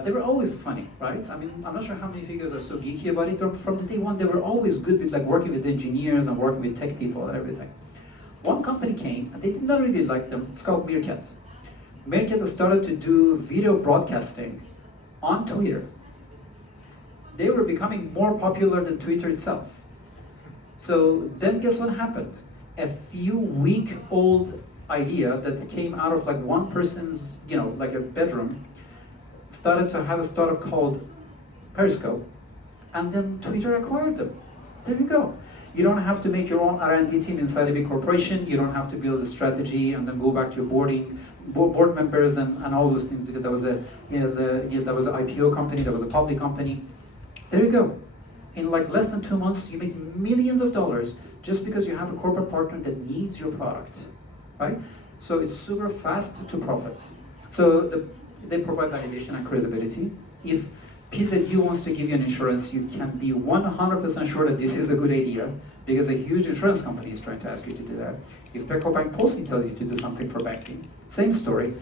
they were always funny, right? I mean, I'm not sure how many of you guys are so geeky about it, but from the day one, they were always good with like working with engineers and working with tech people and everything. One company came, and they did not really like them. It's called Meerkat. Meerkat started to do video broadcasting on Twitter. They were becoming more popular than Twitter itself. So then guess what happened? A few week-old idea that came out of like one person's, like a bedroom, started to have a startup called Periscope, and then Twitter acquired them. There you go. You don't have to make your own R&D team inside a big corporation. You don't have to build a strategy and then go back to your board members and all those things, because that was that was an IPO company, that was a public company. There you go. In like less than 2 months, you make millions of dollars just because you have a corporate partner that needs your product, right? So it's super fast to profit. So they provide validation and credibility. If PZU wants to give you an insurance, you can be 100% sure that this is a good idea, because a huge insurance company is trying to ask you to do that. If Pekko Bank Polski tells you to do something for banking, same story.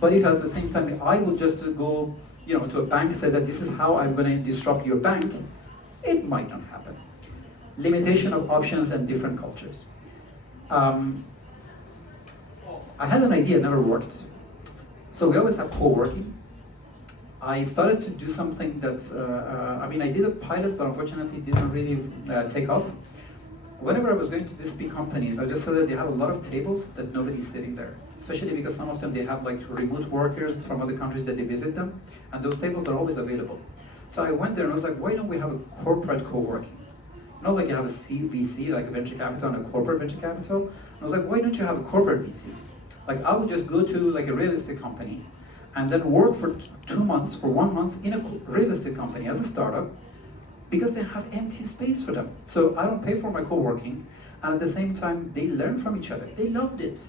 But if at the same time I would just go to a bank and say that this is how I'm going to disrupt your bank, it might not happen. Limitation of options and different cultures. I had an idea, it never worked. So we always have co-working. I started to do something that, I did a pilot, but unfortunately it didn't really take off. Whenever I was going to these big companies, I just saw that they have a lot of tables that nobody's sitting there. Especially because some of them, they have like remote workers from other countries that they visit them, and those tables are always available. So I went there and I was like, why don't we have a corporate co-working? Not like you have a VC, like a venture capital and a corporate venture capital. And I was like, why don't you have a corporate VC? Like I would just go to like a real estate company and then work for 2 months, for 1 month in a real estate company as a startup, because they have empty space for them. So I don't pay for my co-working, and at the same time, they learn from each other. They loved it.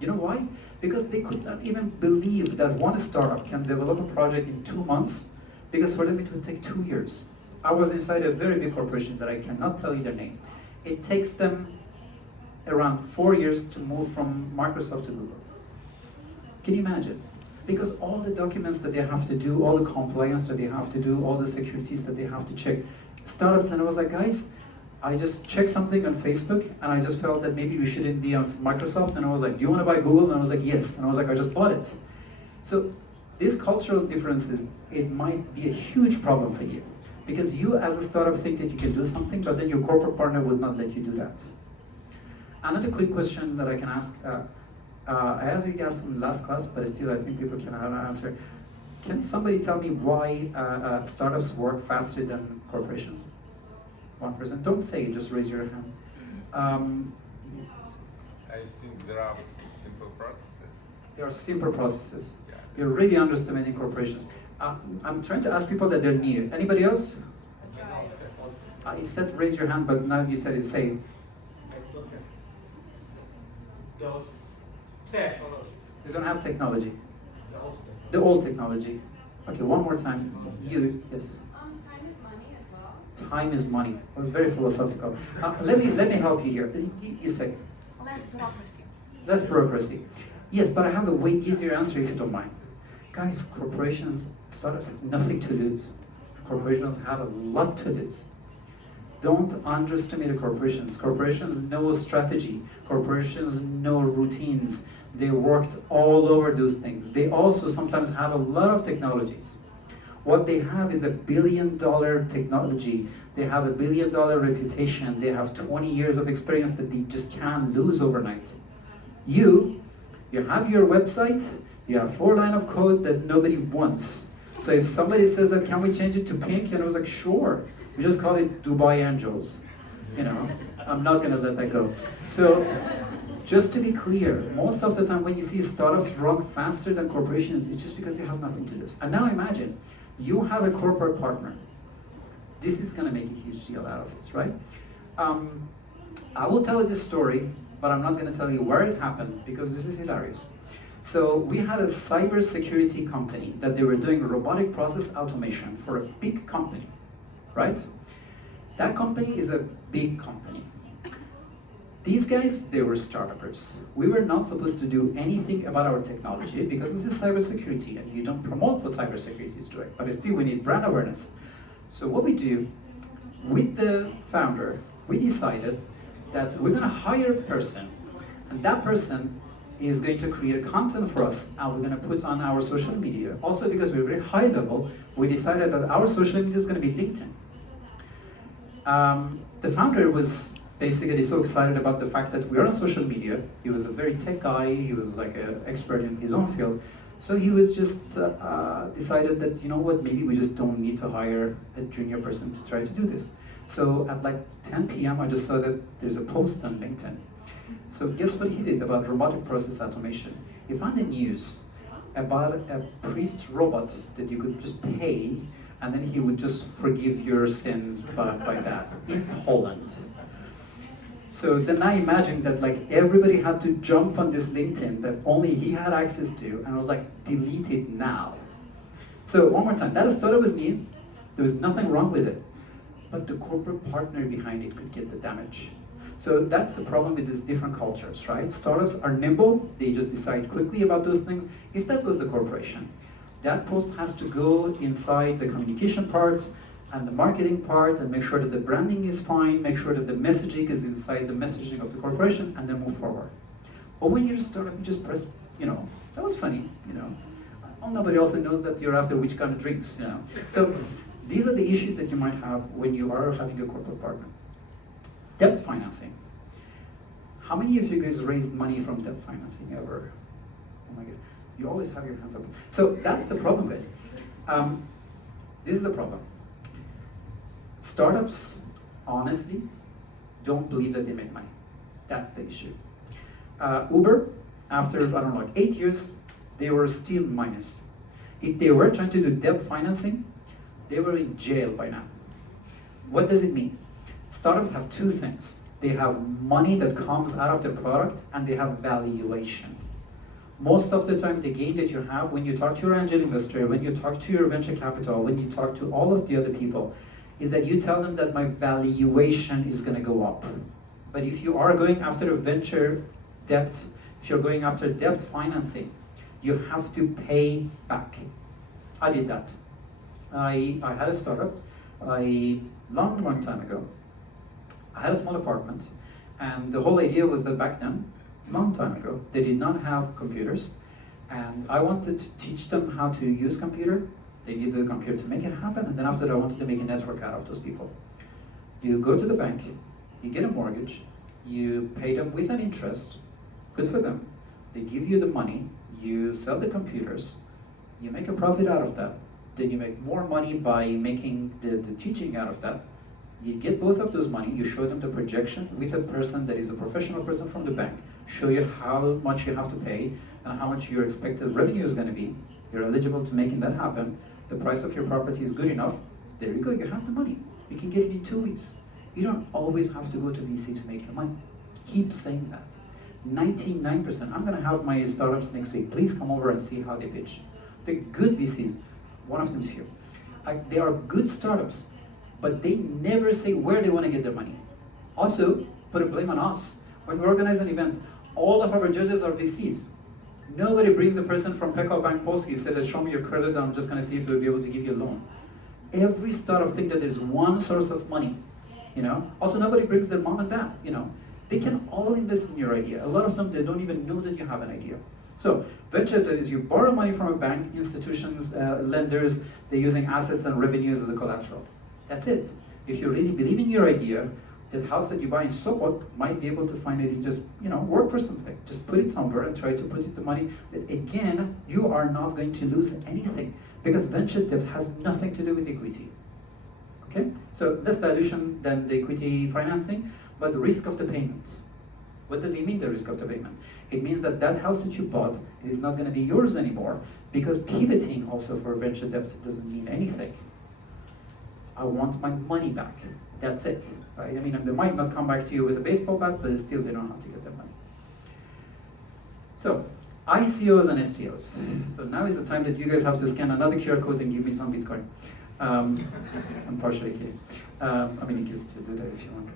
You know why? Because they could not even believe that one startup can develop a project in 2 months, because for them it would take 2 years. I was inside a very big corporation that I cannot tell you their name. It takes them around 4 years to move from Microsoft to Google. Can you imagine? Because all the documents that they have to do, all the compliance that they have to do, all the securities that they have to check, startups, and I was like, guys, I just checked something on Facebook and I just felt that maybe we shouldn't be on Microsoft, and I was like, do you want to buy Google? And I was like, yes. And I was like, I just bought it. So these cultural differences, it might be a huge problem for you, because you as a startup think that you can do something, but then your corporate partner would not let you do that. Another quick question that I can ask, I already asked in the last class, but still I think people can have an answer. Can somebody tell me why startups work faster than corporations? One person. Don't say it, just raise your hand. I think there are simple processes. There are simple processes. Yeah. You're really underestimating corporations. I'm trying to ask people that they're near. Anybody else? You said raise your hand, but now you said it's same. Those technologies. They don't have technology. The old technology. The old technology. Okay, one more time. You, yes. Time is money as well. Time is money. It was very philosophical. Let me help you here. You say. Less bureaucracy. Less bureaucracy. Yes, but I have a way easier answer if you don't mind. Guys, corporations, startups have nothing to lose. Corporations have a lot to lose. Don't underestimate the corporations. Corporations know strategy. Corporations know routines. They worked all over those things. They also sometimes have a lot of technologies. What they have is $1 billion technology. They have $1 billion reputation. They have 20 years of experience that they just can't lose overnight. You have your website, you have 4 lines of code that nobody wants. So if somebody says that, can we change it to pink? And I was like, sure. We just call it Dubai Angels. You know, I'm not gonna let that go. So, just to be clear, most of the time when you see startups run faster than corporations, it's just because they have nothing to lose. And now imagine, you have a corporate partner. This is gonna make a huge deal out of it, right? I will tell you this story, but I'm not gonna tell you where it happened, because this is hilarious. So we had a cybersecurity company that they were doing robotic process automation for a big company, right? That company is a big company. These guys, they were startups. We were not supposed to do anything about our technology because this is cybersecurity and you don't promote what cybersecurity is doing, but still we need brand awareness. So what we do, with the founder, we decided that we're gonna hire a person, and that person is going to create content for us and we're gonna put on our social media. Also because we're very high level, we decided that our social media is gonna be LinkedIn. The founder was basically so excited about the fact that we are on social media. He was a very tech guy, he was like an expert in his own field. So he was just decided that, you know what, maybe we just don't need to hire a junior person to try to do this. So at like 10 p.m. I just saw that there's a post on LinkedIn. So guess what he did about robotic process automation? He found a news about a priest robot that you could just pay and then he would just forgive your sins by that in Poland. So then I imagined that like everybody had to jump on this LinkedIn that only he had access to, and I was like, delete it now. So one more time, that startup was new, there was nothing wrong with it, but the corporate partner behind it could get the damage. So that's the problem with these different cultures, right? Startups are nimble, they just decide quickly about those things. If that was the corporation, that post has to go inside the communication part and the marketing part and make sure that the branding is fine, make sure that the messaging is inside the messaging of the corporation, and then move forward. But when you're a startup, you just press, you know, that was funny, you know. Well, nobody also knows that you're after which kind of drinks, you know. So these are the issues that you might have when you are having a corporate partner. Debt financing. How many of you guys raised money from debt financing ever? Oh my God, you always have your hands up. So that's the problem, guys. This is the problem. Startups, honestly, don't believe that they make money. That's the issue. Uber, after, I don't know, like 8 years, they were still minus. If they were trying to do debt financing, they were in jail by now. What does it mean? Startups have 2 things. They have money that comes out of the product, and they have valuation. Most of the time, the gain that you have when you talk to your angel investor, when you talk to your venture capital, when you talk to all of the other people, is that you tell them that my valuation is gonna go up. But if you are going after a venture debt, if you're going after debt financing, you have to pay back. I did that. I had a startup, long time ago. I had a small apartment, and the whole idea was that back then, long time ago, they did not have computers, and I wanted to teach them how to use computer. They needed a computer to make it happen, and then after that I wanted to make a network out of those people. You go to the bank, you get a mortgage, you pay them with an interest, good for them. They give you the money, you sell the computers, you make a profit out of that, then you make more money by making the teaching out of that. You get both of those money, you show them the projection with a person that is a professional person from the bank, show you how much you have to pay and how much your expected revenue is going to be. You're eligible to making that happen. The price of your property is good enough. There you go, you have the money. You can get it in 2 weeks. You don't always have to go to VC to make your money. Keep saying that. 99%. I'm going to have my startups next week. Please come over and see how they pitch. They're good VCs. One of them is here. They are good startups, but they never say where they want to get their money. Also, put a blame on us. When we organize an event, all of our judges are VCs. Nobody brings a person from Pekao Bank Polski and said, show me your credit, and I'm just going to see if they'll be able to give you a loan. Every startup thinks that there's one source of money. Also, nobody brings their mom and dad. They can all invest in your idea. A lot of them, they don't even know that you have an idea. So venture debt is you borrow money from a bank, institutions, lenders, they're using assets and revenues as a collateral. That's it. If you really believe in your idea, that house that you buy in Sopot might be able to find it, just work for something. Just put it somewhere and try to put it the money. That again, you are not going to lose anything because venture debt has nothing to do with equity. Okay, so less dilution than the equity financing, but the risk of the payment. What does it mean, the risk of the payment? It means that that house that you bought is not going to be yours anymore because pivoting also for venture debt doesn't mean anything. I want my money back. That's it, right? I mean, they might not come back to you with a baseball bat, but still they don't know how to get their money. So, ICOs and STOs. So now is the time that you guys have to scan another QR code and give me some Bitcoin. I'm partially kidding. I mean, you can still do that if you want.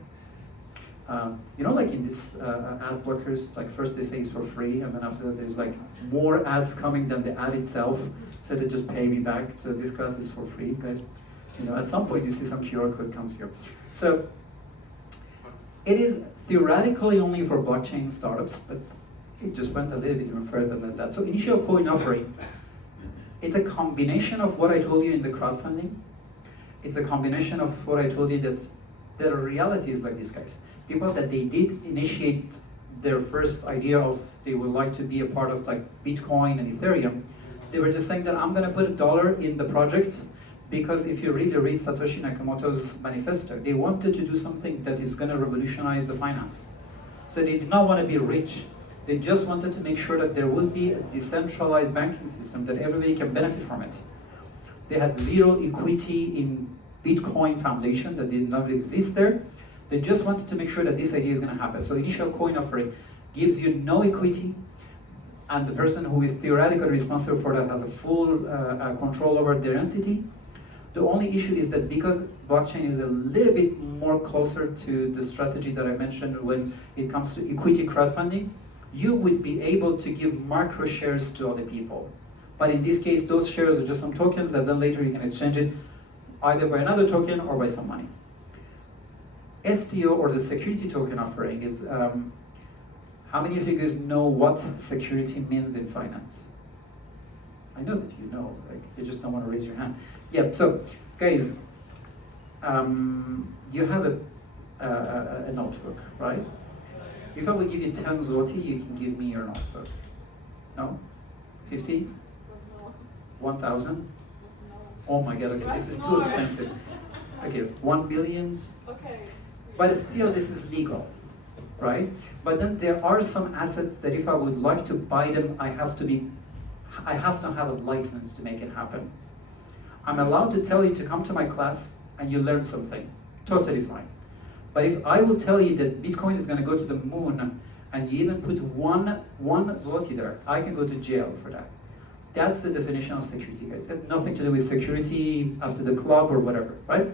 Like in this ad blockers, like first they say it's for free, and then after that there's like more ads coming than the ad itself, so they just pay me back. So this class is for free, guys. At some point you see some QR code comes here. So it is theoretically only for blockchain startups, but it just went a little bit even further than that. So initial coin offering, it's a combination of what I told you in the crowdfunding. It's a combination of what I told you that the reality is like this, guys. People that they did initiate their first idea of they would like to be a part of like Bitcoin and Ethereum, they were just saying that I'm going to put $1 in the project because if you really read Satoshi Nakamoto's manifesto, they wanted to do something that is going to revolutionize the finance. So they did not want to be rich. They just wanted to make sure that there would be a decentralized banking system that everybody can benefit from it. They had zero equity in Bitcoin Foundation that did not exist there. They just wanted to make sure that this idea is going to happen. So initial coin offering gives you no equity, and the person who is theoretically responsible for that has a full control over their entity. The only issue is that because blockchain is a little bit more closer to the strategy that I mentioned when it comes to equity crowdfunding, you would be able to give micro shares to other people. But in this case, those shares are just some tokens that then later you can exchange it either by another token or by some money. STO, or the security token offering, is how many of you guys know what security means in finance? I know that you know, like, you just don't want to raise your hand. Yeah, so guys, you have a notebook, right? If I would give you 10 zloty, you can give me your notebook. No? 50? 1,000? Oh my god, okay, this is too expensive. Okay, 1 million? Okay. But still, this is legal, right? But then there are some assets that if I would like to buy them, I have to have a license to make it happen. I'm allowed to tell you to come to my class and you learn something, totally fine. But if I will tell you that Bitcoin is going to go to the moon and you even put one zloty there, I can go to jail for that. That's the definition of security, guys. It had nothing to do with security after the club or whatever, right?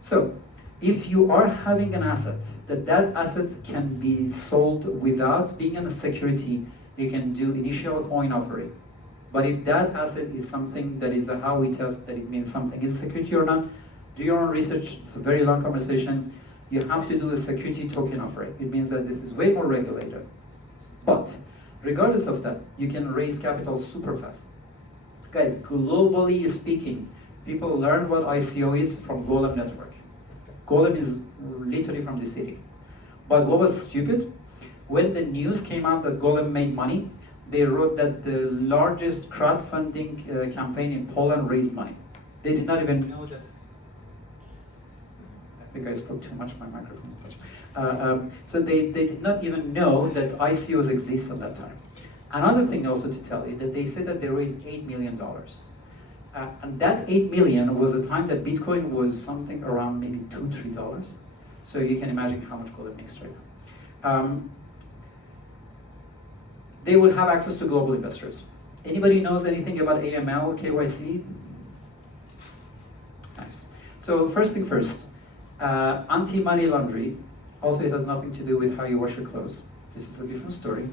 So, if you are having an asset, that asset can be sold without being in a security, you can do initial coin offering. But if that asset is something that is how we test that it means something is security or not, do your own research. It's a very long conversation. you have to do a security token offering. It means that this is way more regulated. But regardless of that, you can raise capital super fast. Guys, globally speaking, people learn what ICO is from Golem Network. Golem is literally from the city. But what was stupid? When the news came out that Golem made money, they wrote that the largest crowdfunding campaign in Poland raised money. They did not even know that. I think I spoke too much, my microphone's touched. So they did not even know that ICOs exist at that time. Another thing also to tell you, that they said that they raised $8 million. And that 8 million was a time that Bitcoin was something around maybe $2, $3. So you can imagine how much gold it makes right now. They would have access to global investors. Anybody knows anything about AML, KYC? Nice. So first thing first, anti-money laundering. Also, it has nothing to do with how you wash your clothes. This is a different story.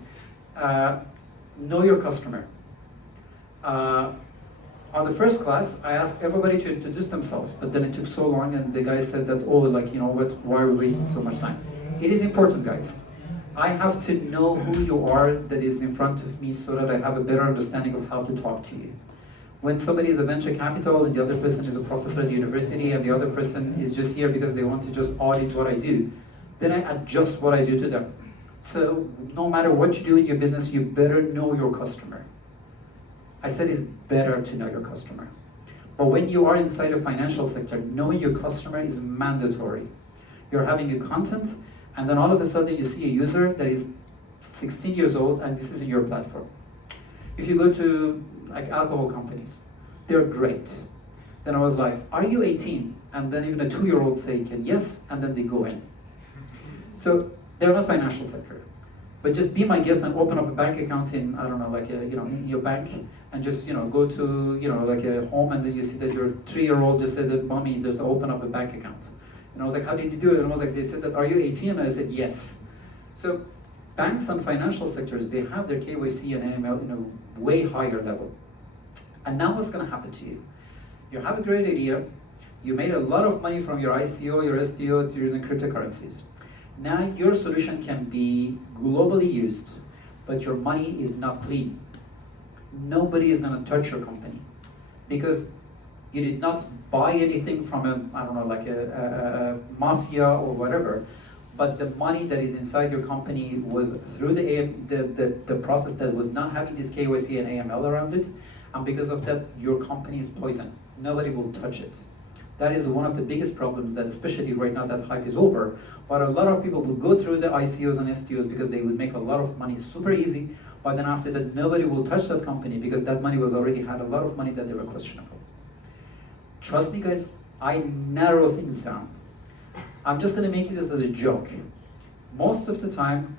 Know your customer. On the first class, I asked everybody to introduce themselves, but then it took so long and the guy said that, oh, like, you know what, why are we wasting so much time? It is important, guys. I have to know who you are that is in front of me so that I have a better understanding of how to talk to you. When somebody is a venture capital and the other person is a professor at the university and the other person is just here because they want to just audit what I do, then I adjust what I do to them. So no matter what you do in your business, you better know your customer. I said it's better to know your customer. But when you are inside the financial sector, knowing your customer is mandatory. You're having a content, and then all of a sudden you see a user that is 16 years old and this is in your platform. If you go to like alcohol companies, they're great. Then I was like, are you 18? And then even a 2-year-old say, yes, and then they go in. So they're not financial sector. But just be my guest and open up a bank account in, I don't know, like a, in your bank, and just go to like a home, and then you see that your 3-year-old just said that, mommy, just open up a bank account. And I was like, how did you do it? And I was like, they said that, are you 18? And I said, yes. So banks and financial sectors, they have their KYC and AML in a way higher level. And now what's going to happen to you? You have a great idea. You made a lot of money from your ICO, your STO, during the cryptocurrencies. Now your solution can be globally used, but your money is not clean. Nobody is going to touch your company because you did not buy anything from a mafia or whatever, but the money that is inside your company was through the process that was not having this KYC and AML around it, and because of that, your company is poison. Nobody will touch it. That is one of the biggest problems that, especially right now that hype is over, but a lot of people will go through the ICOs and STOs because they would make a lot of money super easy, but then after that, nobody will touch that company because that money was already had a lot of money that they were questionable. Trust me, guys, I narrow things down. I'm just going to make this as a joke. Most of the time,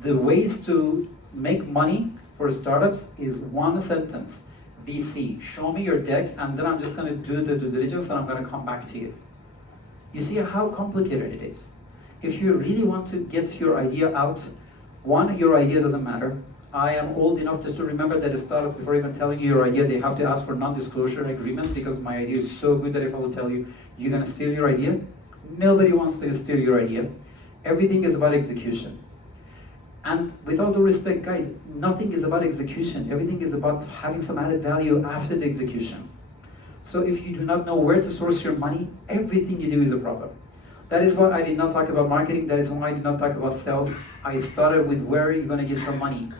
the ways to make money for startups is one sentence. VC, show me your deck, and then I'm just going to do the due diligence and I'm going to come back to you. You see how complicated it is. If you really want to get your idea out, one, your idea doesn't matter. I am old enough just to remember that the startups, before even telling you your idea, they have to ask for non-disclosure agreement because my idea is so good that if I will tell you, you're going to steal your idea. Nobody wants to steal your idea. Everything is about execution. And with all due respect, guys, nothing is about execution. Everything is about having some added value after the execution. So if you do not know where to source your money, everything you do is a problem. That is why I did not talk about marketing. That is why I did not talk about sales. I started with where are you going to get your money.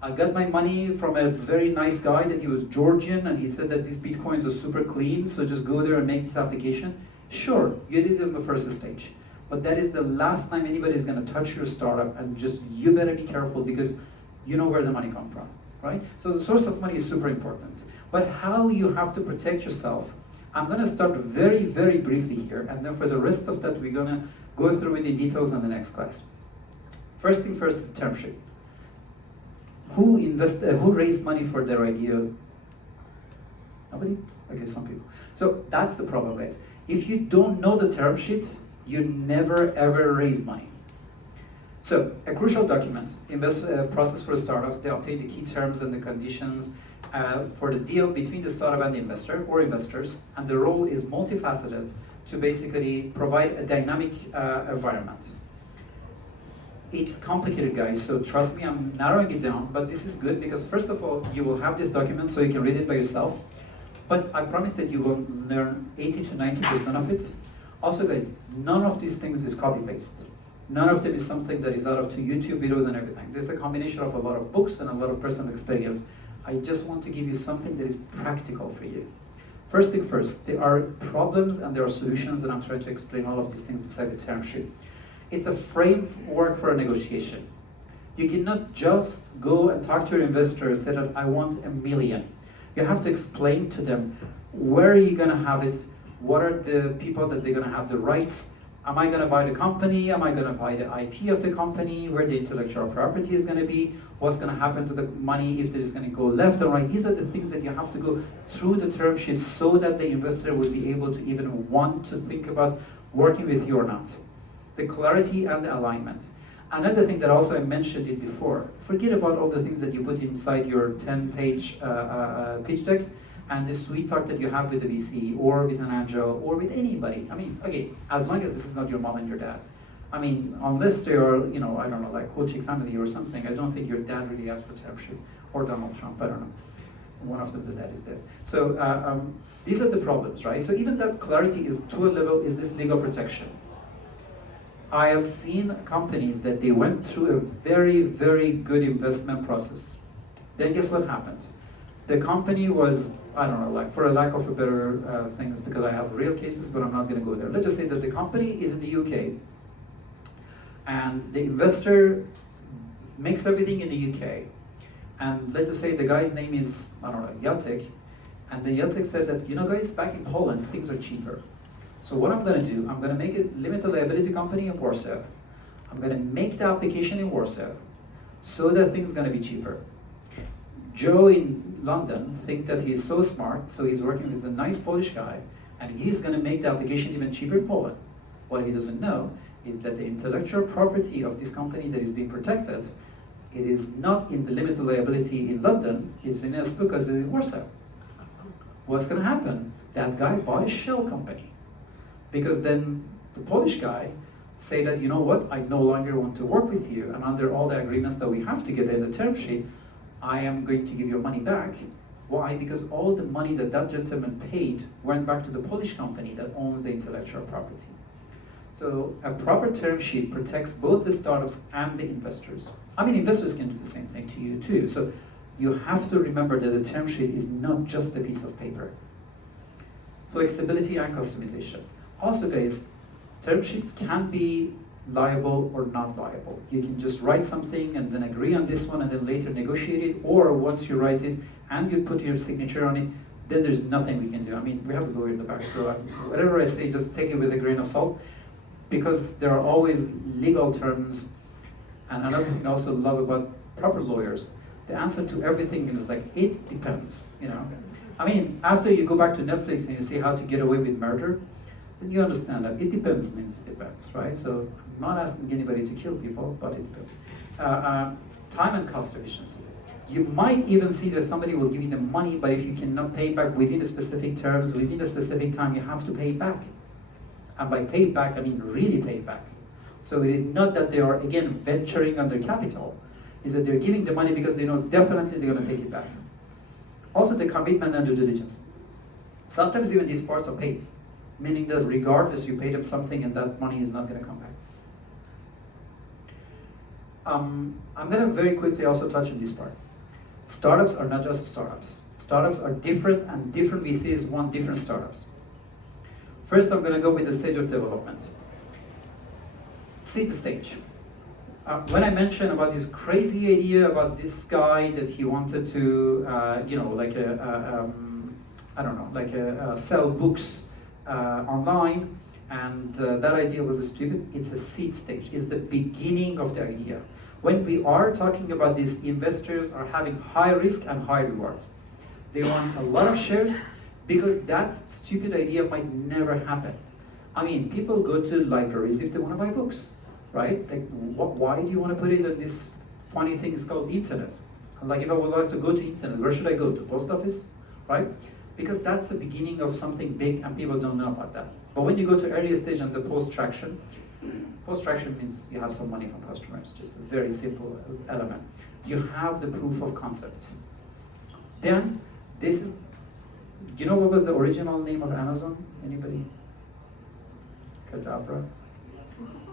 I got my money from a very nice guy that he was Georgian, and he said that these Bitcoins are super clean, so just go there and make this application. Sure, you did it on the first stage. But that is the last time anybody is going to touch your startup, and just you better be careful because you know where the money comes from, right? So the source of money is super important. But how you have to protect yourself, I'm going to start very, very briefly here, and then for the rest of that, we're going to go through with the details in the next class. First thing first is term sheet. Who raised money for their idea? Nobody? Okay, some people. So that's the problem, guys. If you don't know the term sheet, you never ever raise money. So a crucial document, process for startups, they obtain the key terms and the conditions for the deal between the startup and the investor or investors, and the role is multifaceted to basically provide a dynamic environment. It's complicated, guys, so trust me, I'm narrowing it down, but this is good because first of all, you will have this document so you can read it by yourself, but I promise that you will learn 80 to 90% of it. Also, guys, none of these things is copy-paste. None of them is something that is out of 2 YouTube videos and everything. There's a combination of a lot of books and a lot of personal experience. I just want to give you something that is practical for you. First thing first, there are problems and there are solutions, and I'm trying to explain all of these things inside the term sheet. It's a framework for a negotiation. You cannot just go and talk to your investor and say that I want $1 million. You have to explain to them where are you going to have it, what are the people that they're going to have the rights, am I going to buy the company, am I going to buy the IP of the company, where the intellectual property is going to be, what's going to happen to the money if it is going to go left or right. These are the things that you have to go through the term sheet so that the investor will be able to even want to think about working with you or not. The clarity and the alignment. Another thing that also I mentioned it before, forget about all the things that you put inside your 10-page pitch deck and the sweet talk that you have with the VC or with an angel or with anybody. I mean, okay, as long as this is not your mom and your dad. I mean, unless they are, you know, I don't know, like coaching family or something, I don't think your dad really asked for term sheet, or Donald Trump, I don't know. One of them, the dad is dead. So these are the problems, right? So even that clarity is to a level, is this legal protection. I have seen companies that they went through a very, very good investment process. Then guess what happened? The company was, I don't know, like for a lack of a better things, because I have real cases, but I'm not going to go there. Let's just say that the company is in the UK, and the investor makes everything in the UK. And let's just say the guy's name is, I don't know, Jacek, and then Jacek said that, you know guys, back in Poland, things are cheaper. So what I'm going to do, I'm going to make a limited liability company in Warsaw. I'm going to make the application in Warsaw so that things going to be cheaper. Joe in London thinks that he's so smart, so he's working with a nice Polish guy, and he's going to make the application even cheaper in Poland. What he doesn't know is that the intellectual property of this company that is being protected, it is not in the limited liability in London, it's in Espukas in Warsaw. What's going to happen? That guy bought a shell company. Because then the Polish guy say that, you know what, I no longer want to work with you, and under all the agreements that we have together in the term sheet, I am going to give your money back. Why? Because all the money that that gentleman paid went back to the Polish company that owns the intellectual property. So a proper term sheet protects both the startups and the investors. I mean, investors can do the same thing to you too. So you have to remember that the term sheet is not just a piece of paper. Flexibility and customization. Also guys, term sheets can be liable or not liable. You can just write something and then agree on this one and then later negotiate it, or once you write it and you put your signature on it, then there's nothing we can do. I mean, we have a lawyer in the back, so whatever I say, just take it with a grain of salt, because there are always legal terms. And another thing I also love about proper lawyers, the answer to everything is like, it depends, you know. I mean, after you go back to Netflix and you see How to Get Away with Murder, then you understand that it depends means it depends, right? So I'm not asking anybody to kill people, but it depends. Time and cost efficiency. You might even see that somebody will give you the money, but if you cannot pay back within the specific terms, within the specific time, you have to pay it back. And by pay it back, I mean really pay it back. So it is not that they are, again, venturing on their capital. It's that they're giving the money because they know definitely they're going to take it back. Also the commitment and due diligence. Sometimes even these parts are paid, meaning that regardless you pay them something and that money is not going to come back. I'm going to very quickly also touch on this part. Startups are not just startups. Startups are different, and different VCs want different startups. First, I'm going to go with the stage of development. Seed stage. When I mentioned about this crazy idea about this guy that he wanted to, you know, like I don't know, like sell books online, and that idea was stupid. It's a seed stage. It's the beginning of the idea. When we are talking about this, investors are having high risk and high reward. They want a lot of shares because that stupid idea might never happen. I mean, people go to libraries if they want to buy books, right? Like, why do you want to put it in this funny thing called internet? Like, if I would like to go to internet, where should I go? To post office, right? Because that's the beginning of something big and people don't know about that. But when you go to earlier stage and the post-traction means you have some money from customers, just a very simple element. You have the proof of concept. Then, this is, do you know what was the original name of Amazon? Anybody? Cadabra?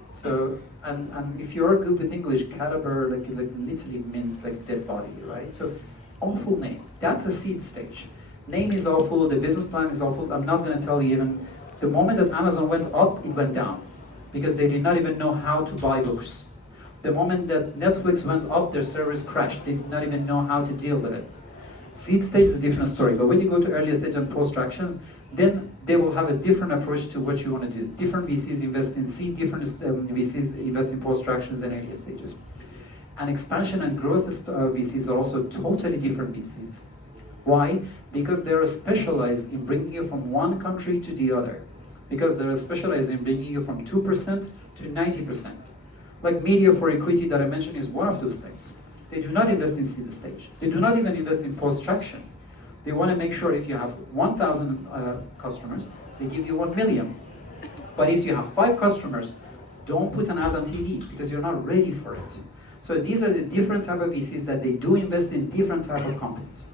So, and if you are good with English, cadabra like literally means like dead body, right? So, awful name. That's the seed stage. Name is awful, the business plan is awful. I'm not going to tell you even, the moment that Amazon went up, it went down. Because they did not even know how to buy books. The moment that Netflix went up, their servers crashed. They did not even know how to deal with it. Seed stage is a different story, but when you go to earlier stage and post-tractions, then they will have a different approach to what you want to do. Different VCs invest in seed, different VCs invest in post-tractions than earlier stages. And expansion and growth VCs are also totally different VCs. Why? Because they are specialized in bringing you from one country to the other. Because they are specialized in bringing you from 2% to 90%. Like media for equity that I mentioned is one of those things. They do not invest in seed stage. They do not even invest in post-traction. They want to make sure if you have 1,000 customers, they give you 1 million. But if you have 5 customers, don't put an ad on TV because you're not ready for it. So these are the different type of VCs that they do invest in different type of companies.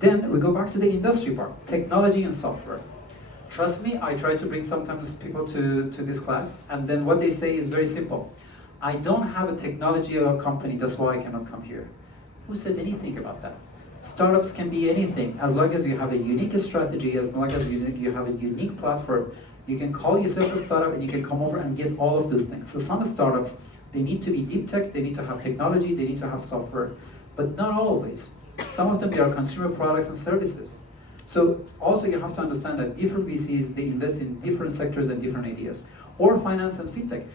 Then we go back to the industry part, technology and software. Trust me, I try to bring sometimes people to this class, and then what they say is very simple. I don't have a technology or a company, that's why I cannot come here. Who said anything about that? Startups can be anything, as long as you have a unique strategy, as long as you have a unique platform, you can call yourself a startup and you can come over and get all of those things. So some startups, they need to be deep tech, they need to have technology, they need to have software, but not always. Some of them, they are consumer products and services. So also you have to understand that different VCs, they invest in different sectors and different ideas. Or finance and fintech.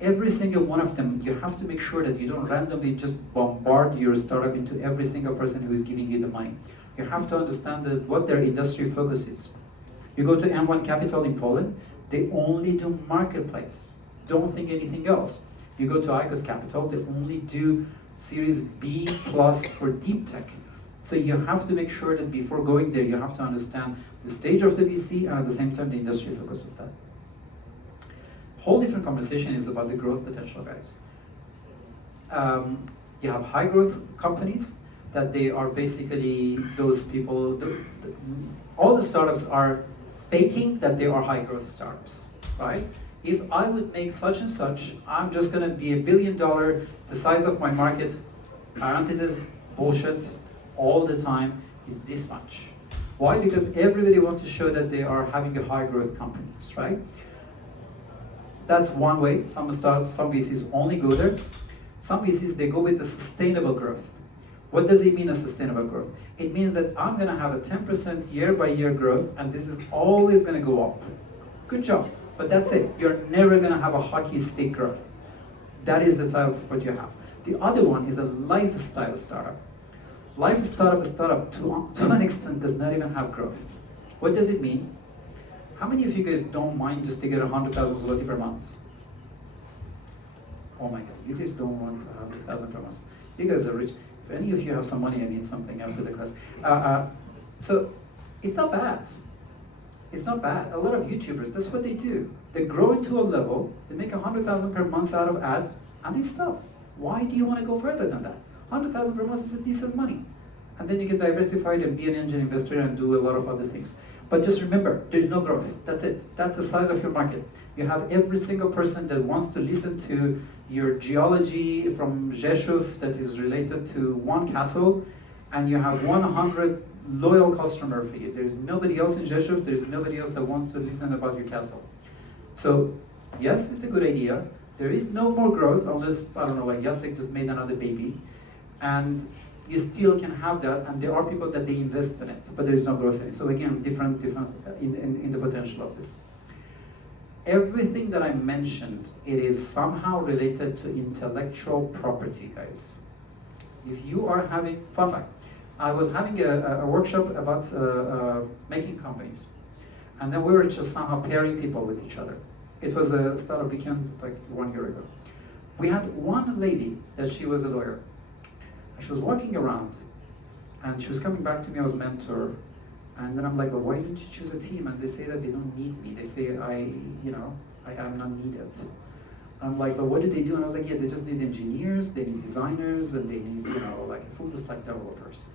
Every single one of them, you have to make sure that you don't randomly just bombard your startup into every single person who is giving you the money. You have to understand what their industry focus is. You go to M1 Capital in Poland, they only do marketplace. Don't think anything else. You go to ICOS Capital, they only do Series B plus for deep tech. So you have to make sure that before going there, you have to understand the stage of the VC and at the same time the industry focus of that. Whole different conversation is about the growth potential, guys. You have high growth companies that they are basically those people, all the startups are faking that they are high growth startups, right? If I would make such and such, I'm just gonna be $1 billion, the size of my market, parentheses, bullshit, all the time is this much. Why? Because everybody wants to show that they are having a high growth companies, right? That's one way. Some startups, some VCs only go there. Some VCs, they go with the sustainable growth. What does it mean, a sustainable growth? It means that I'm gonna have a 10% year by year growth and this is always gonna go up. Good job, but that's it. You're never gonna have a hockey stick growth. That is the type of what you have. The other one is a lifestyle startup. Lifestyle startup to an extent does not even have growth. What does it mean? How many of you guys don't mind just to get 100,000 zloty per month? Oh my God, you guys don't want 100,000 per month. You guys are rich. If any of you have some money, I need something after the class. So it's not bad. It's not bad. A lot of YouTubers, that's what they do. They grow into a level, they make 100,000 per month out of ads, and they stop. Why do you want to go further than that? 100,000 per month is a decent money. And then you can diversify it and be an angel investor and do a lot of other things. But just remember, there is no growth. That's it. That's the size of your market. You have every single person that wants to listen to your geology from Rzeszów that is related to one castle, and you have 100 loyal customer for you. There's nobody else in Rzeszów. There's nobody else that wants to listen about your castle. So, yes, it's a good idea. There is no more growth unless, I don't know, like Jacek just made another baby. And you still can have that, and there are people that they invest in it, but there is no growth in it. So again, different in the potential of this. Everything that I mentioned, it is somehow related to intellectual property, guys. If you are having, fun fact, I was having a workshop about making companies, and then we were just somehow pairing people with each other. It was a startup weekend like 1 year ago. We had one lady that she was a lawyer. She was walking around, and she was coming back to me as mentor, And then I'm like, well, why didn't you choose a team? And they say that they don't need me. They say I am not needed. I'm like, but what do they do? And I was like, yeah, they just need engineers, they need designers, and they need, like full stack developers.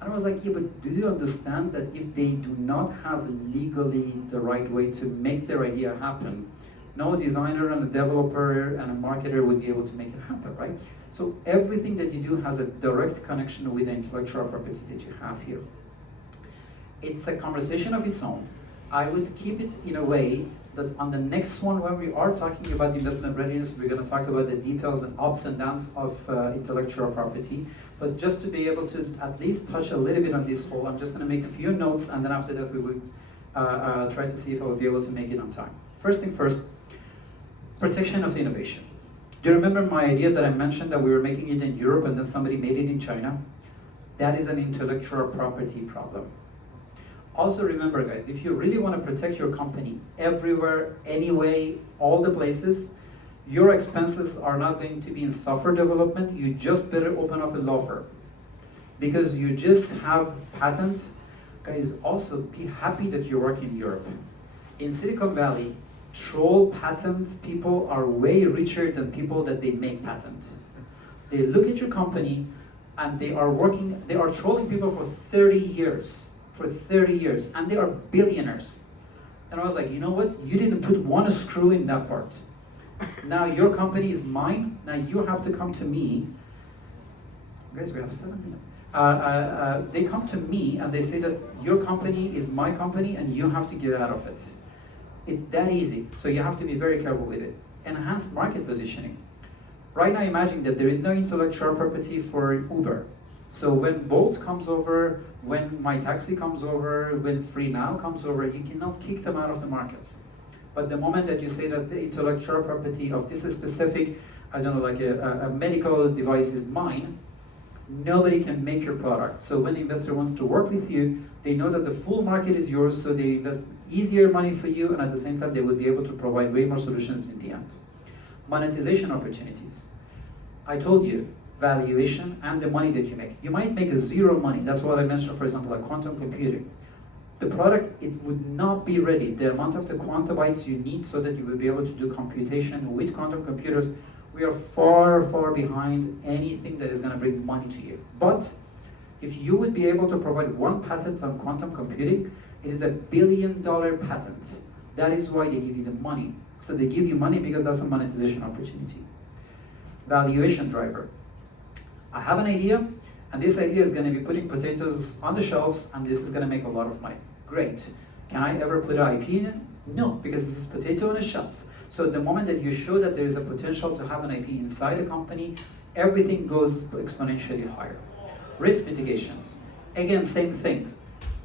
And I was like, yeah, but do you understand that if they do not have legally the right way to make their idea happen, no designer and a developer and a marketer would be able to make it happen, right? So everything that you do has a direct connection with the intellectual property that you have here. It's a conversation of its own. I would keep it in a way that on the next one, when we are talking about investment readiness, we're going to talk about the details and ups and downs of intellectual property. But just to be able to at least touch a little bit on this whole, I'm just going to make a few notes, and then after that we will try to see if I will be able to make it on time. First thing first, protection of innovation. Do you remember my idea that I mentioned that we were making it in Europe and then somebody made it in China? That is an intellectual property problem. Also remember, guys, if you really want to protect your company everywhere, anyway, all the places, your expenses are not going to be in software development. You just better open up a law firm. Because you just have patent. Guys, also be happy that you work in Europe. In Silicon Valley, troll patent people are way richer than people that they make patent. They look at your company and they are trolling people for 30 years. For 30 years, and they are billionaires. And I was like, you know what? You didn't put one screw in that part. Now your company is mine. Now you have to come to me. Guys, we have 7 minutes. They come to me and they say that your company is my company and you have to get out of it. It's that easy. So you have to be very careful with it. Enhanced market positioning. Right now, imagine that there is no intellectual property for Uber. So when Bolt comes over, when My Taxi comes over, when Free Now comes over, you cannot kick them out of the markets. But the moment that you say that the intellectual property of this specific, I don't know, like a medical device is mine, nobody can make your product. So when the investor wants to work with you, they know that the full market is yours, so they invest easier money for you, and at the same time, they will be able to provide way more solutions in the end. Monetization opportunities. I told you, valuation and the money that you make. You might make zero money. That's what I mentioned, for example, like quantum computing. The product, it would not be ready. The amount of the quantabytes you need so that you will be able to do computation with quantum computers, we are far, far behind anything that is going to bring money to you. But if you would be able to provide one patent on quantum computing, it is $1 billion patent. That is why they give you the money. So they give you money because that's a monetization opportunity. Valuation driver. I have an idea, and this idea is going to be putting potatoes on the shelves, and this is going to make a lot of money. Great. Can I ever put an IP in it? No, because this is potato on a shelf. So the moment that you show that there is a potential to have an IP inside a company, everything goes exponentially higher. Risk mitigations. Again, same thing.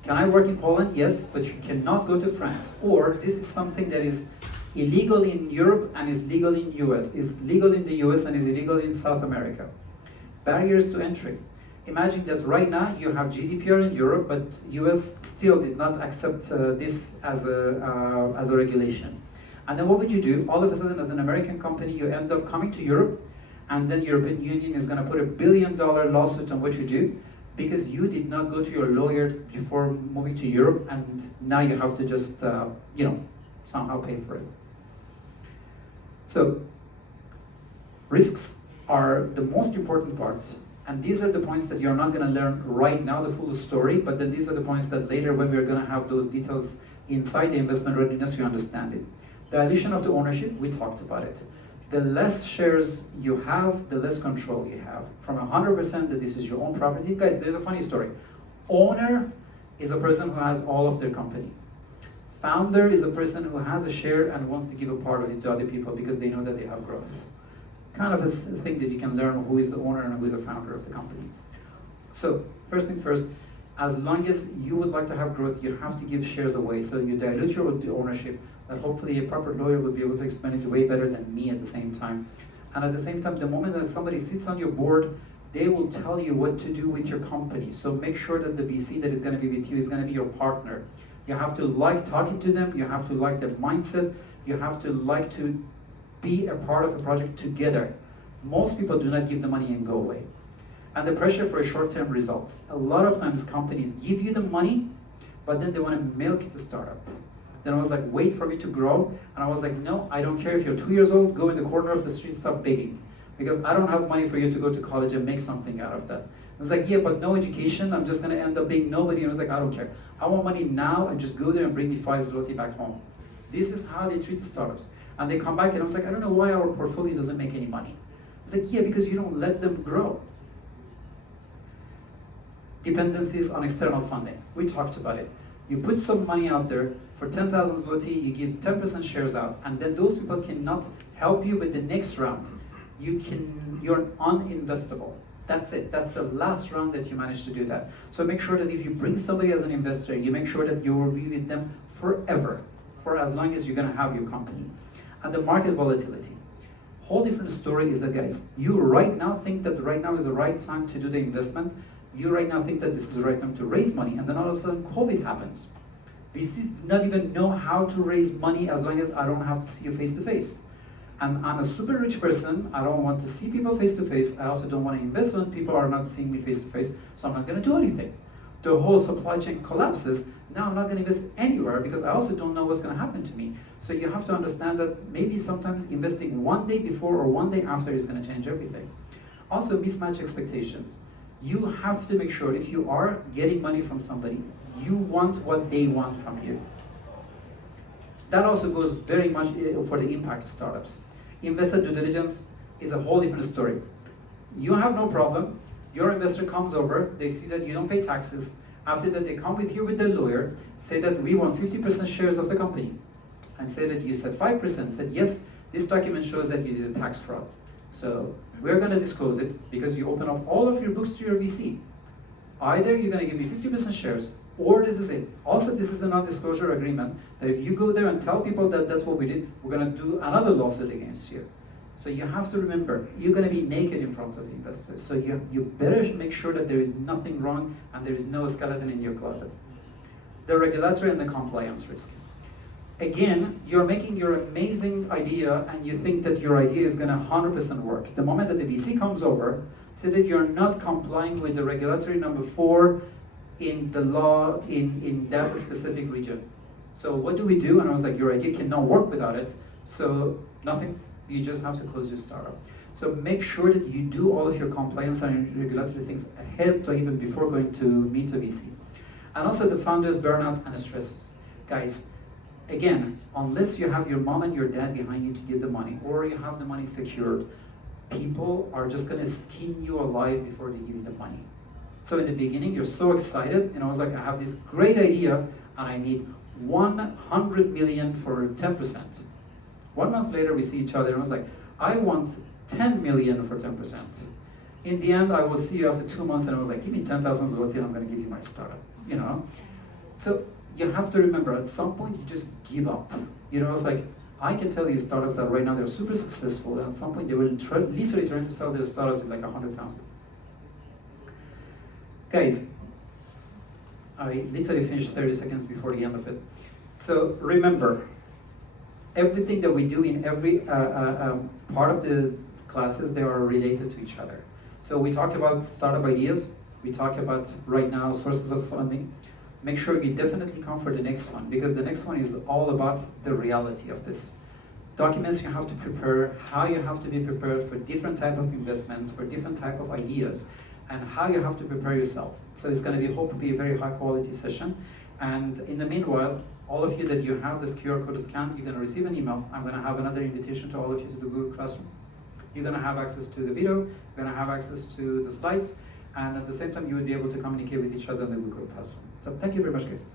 Can I work in Poland? Yes, but you cannot go to France. Or this is something that is illegal in Europe and is legal in US, is legal in the US and is illegal in South America. Barriers to entry. Imagine that right now you have GDPR in Europe, but US still did not accept this as a regulation. And then what would you do? All of a sudden, as an American company, you end up coming to Europe, and then European Union is going to put $1 billion lawsuit on what you do, because you did not go to your lawyer before moving to Europe, and now you have to just, somehow pay for it. So, risks are the most important parts, and these are the points that you're not going to learn right now, the full story, but then these are the points that later, when we're going to have those details inside the investment readiness, you understand it. Dilution of the ownership, we talked about it. The less shares you have, the less control you have. From 100% that this is your own property. Guys, there's a funny story. Owner is a person who has all of their company. Founder is a person who has a share and wants to give a part of it to other people because they know that they have growth. Kind of a thing that you can learn who is the owner and who is the founder of the company. So, first thing first, as long as you would like to have growth, you have to give shares away. So you dilute your ownership, that hopefully a proper lawyer will be able to explain it way better than me at the same time. And at the same time, the moment that somebody sits on your board, they will tell you what to do with your company. So make sure that the VC that is going to be with you is going to be your partner. You have to like talking to them, you have to like their mindset, you have to like to be a part of a project together. Most people do not give the money and go away. And the pressure for short-term results. A lot of times companies give you the money, but then they want to milk the startup. Then I was like, wait for me to grow. And I was like, no, I don't care if you're 2 years old, go in the corner of the street, stop begging. Because I don't have money for you to go to college and make something out of that. I was like, yeah, but no education, I'm just gonna end up being nobody. And I was like, I don't care. I want money now and just go there and bring me 5 zloty back home. This is how they treat the startups. And they come back and I was like, I don't know why our portfolio doesn't make any money. I was like, yeah, because you don't let them grow. Dependencies on external funding. We talked about it. You put some money out there for 10,000 zloty, you give 10% shares out, and then those people cannot help you with the next round. You're uninvestable. That's it. That's the last round that you manage to do that. So make sure that if you bring somebody as an investor, you make sure that you will be with them forever, for as long as you're gonna have your company. And the market volatility. Whole different story is that, guys, you right now think that right now is the right time to do the investment. You right now think that this is the right time to raise money, and then all of a sudden COVID happens. VCs do not even know how to raise money as long as I don't have to see you face to face. And I'm a super rich person, I don't want to see people face to face, I also don't want to invest when people are not seeing me face to face, so I'm not going to do anything. The whole supply chain collapses, now I'm not going to invest anywhere because I also don't know what's going to happen to me. So you have to understand that maybe sometimes investing one day before or one day after is going to change everything. Also, mismatch expectations. You have to make sure if you are getting money from somebody, you want what they want from you. That also goes very much for the impact startups. Investor due diligence is a whole different story. You have no problem. Your investor comes over, they see that you don't pay taxes. After that, they come with you with the lawyer, say that we want 50% shares of the company, and say that you said 5%, said yes, this document shows that you did a tax fraud. So we're going to disclose it because you open up all of your books to your VC. Either you're going to give me 50% shares, or this is it. Also, this is a non-disclosure agreement that if you go there and tell people that that's what we did, we're going to do another lawsuit against you. So you have to remember, you're going to be naked in front of the investors. So you better make sure that there is nothing wrong and there is no skeleton in your closet. The regulatory and the compliance risk. Again, you're making your amazing idea and you think that your idea is going to 100% work. The moment that the VC comes over, say that you're not complying with the regulatory number 4 in the law in that specific region. So what do we do? And I was like, your idea cannot work without it. So nothing, you just have to close your startup. So make sure that you do all of your compliance and regulatory things ahead to even before going to meet a VC. And also the founders burnout and stresses. Guys, again, unless you have your mom and your dad behind you to get the money, or you have the money secured, people are just gonna skin you alive before they give you the money. So in the beginning, you're so excited, and I was like, I have this great idea, and I need 100 million for 10%. 1 month later, we see each other, and I was like, I want 10 million for 10%. In the end, I will see you after 2 months, and I was like, give me 10,000 zloty, and I'm gonna give you my startup, you know? So you have to remember, at some point, you just give up. You know, it's like, I can tell you startups that right now, they're super successful, and at some point, they will literally trying to sell their startups at like 100,000. Guys, I literally finished 30 seconds before the end of it. So remember, everything that we do in every part of the classes, they are related to each other. So we talk about startup ideas, we talk about right now sources of funding. Make sure you definitely come for the next one, because the next one is all about the reality of this. Documents you have to prepare, how you have to be prepared for different type of investments, for different type of ideas, and how you have to prepare yourself. So it's going to be, hope to be a very high quality session. And in the meanwhile, all of you that you have this QR code scanned, you're going to receive an email. I'm going to have another invitation to all of you to the Google Classroom. You're going to have access to the video, you're going to have access to the slides, and at the same time you will be able to communicate with each other in the Google Classroom. So thank you very much, guys.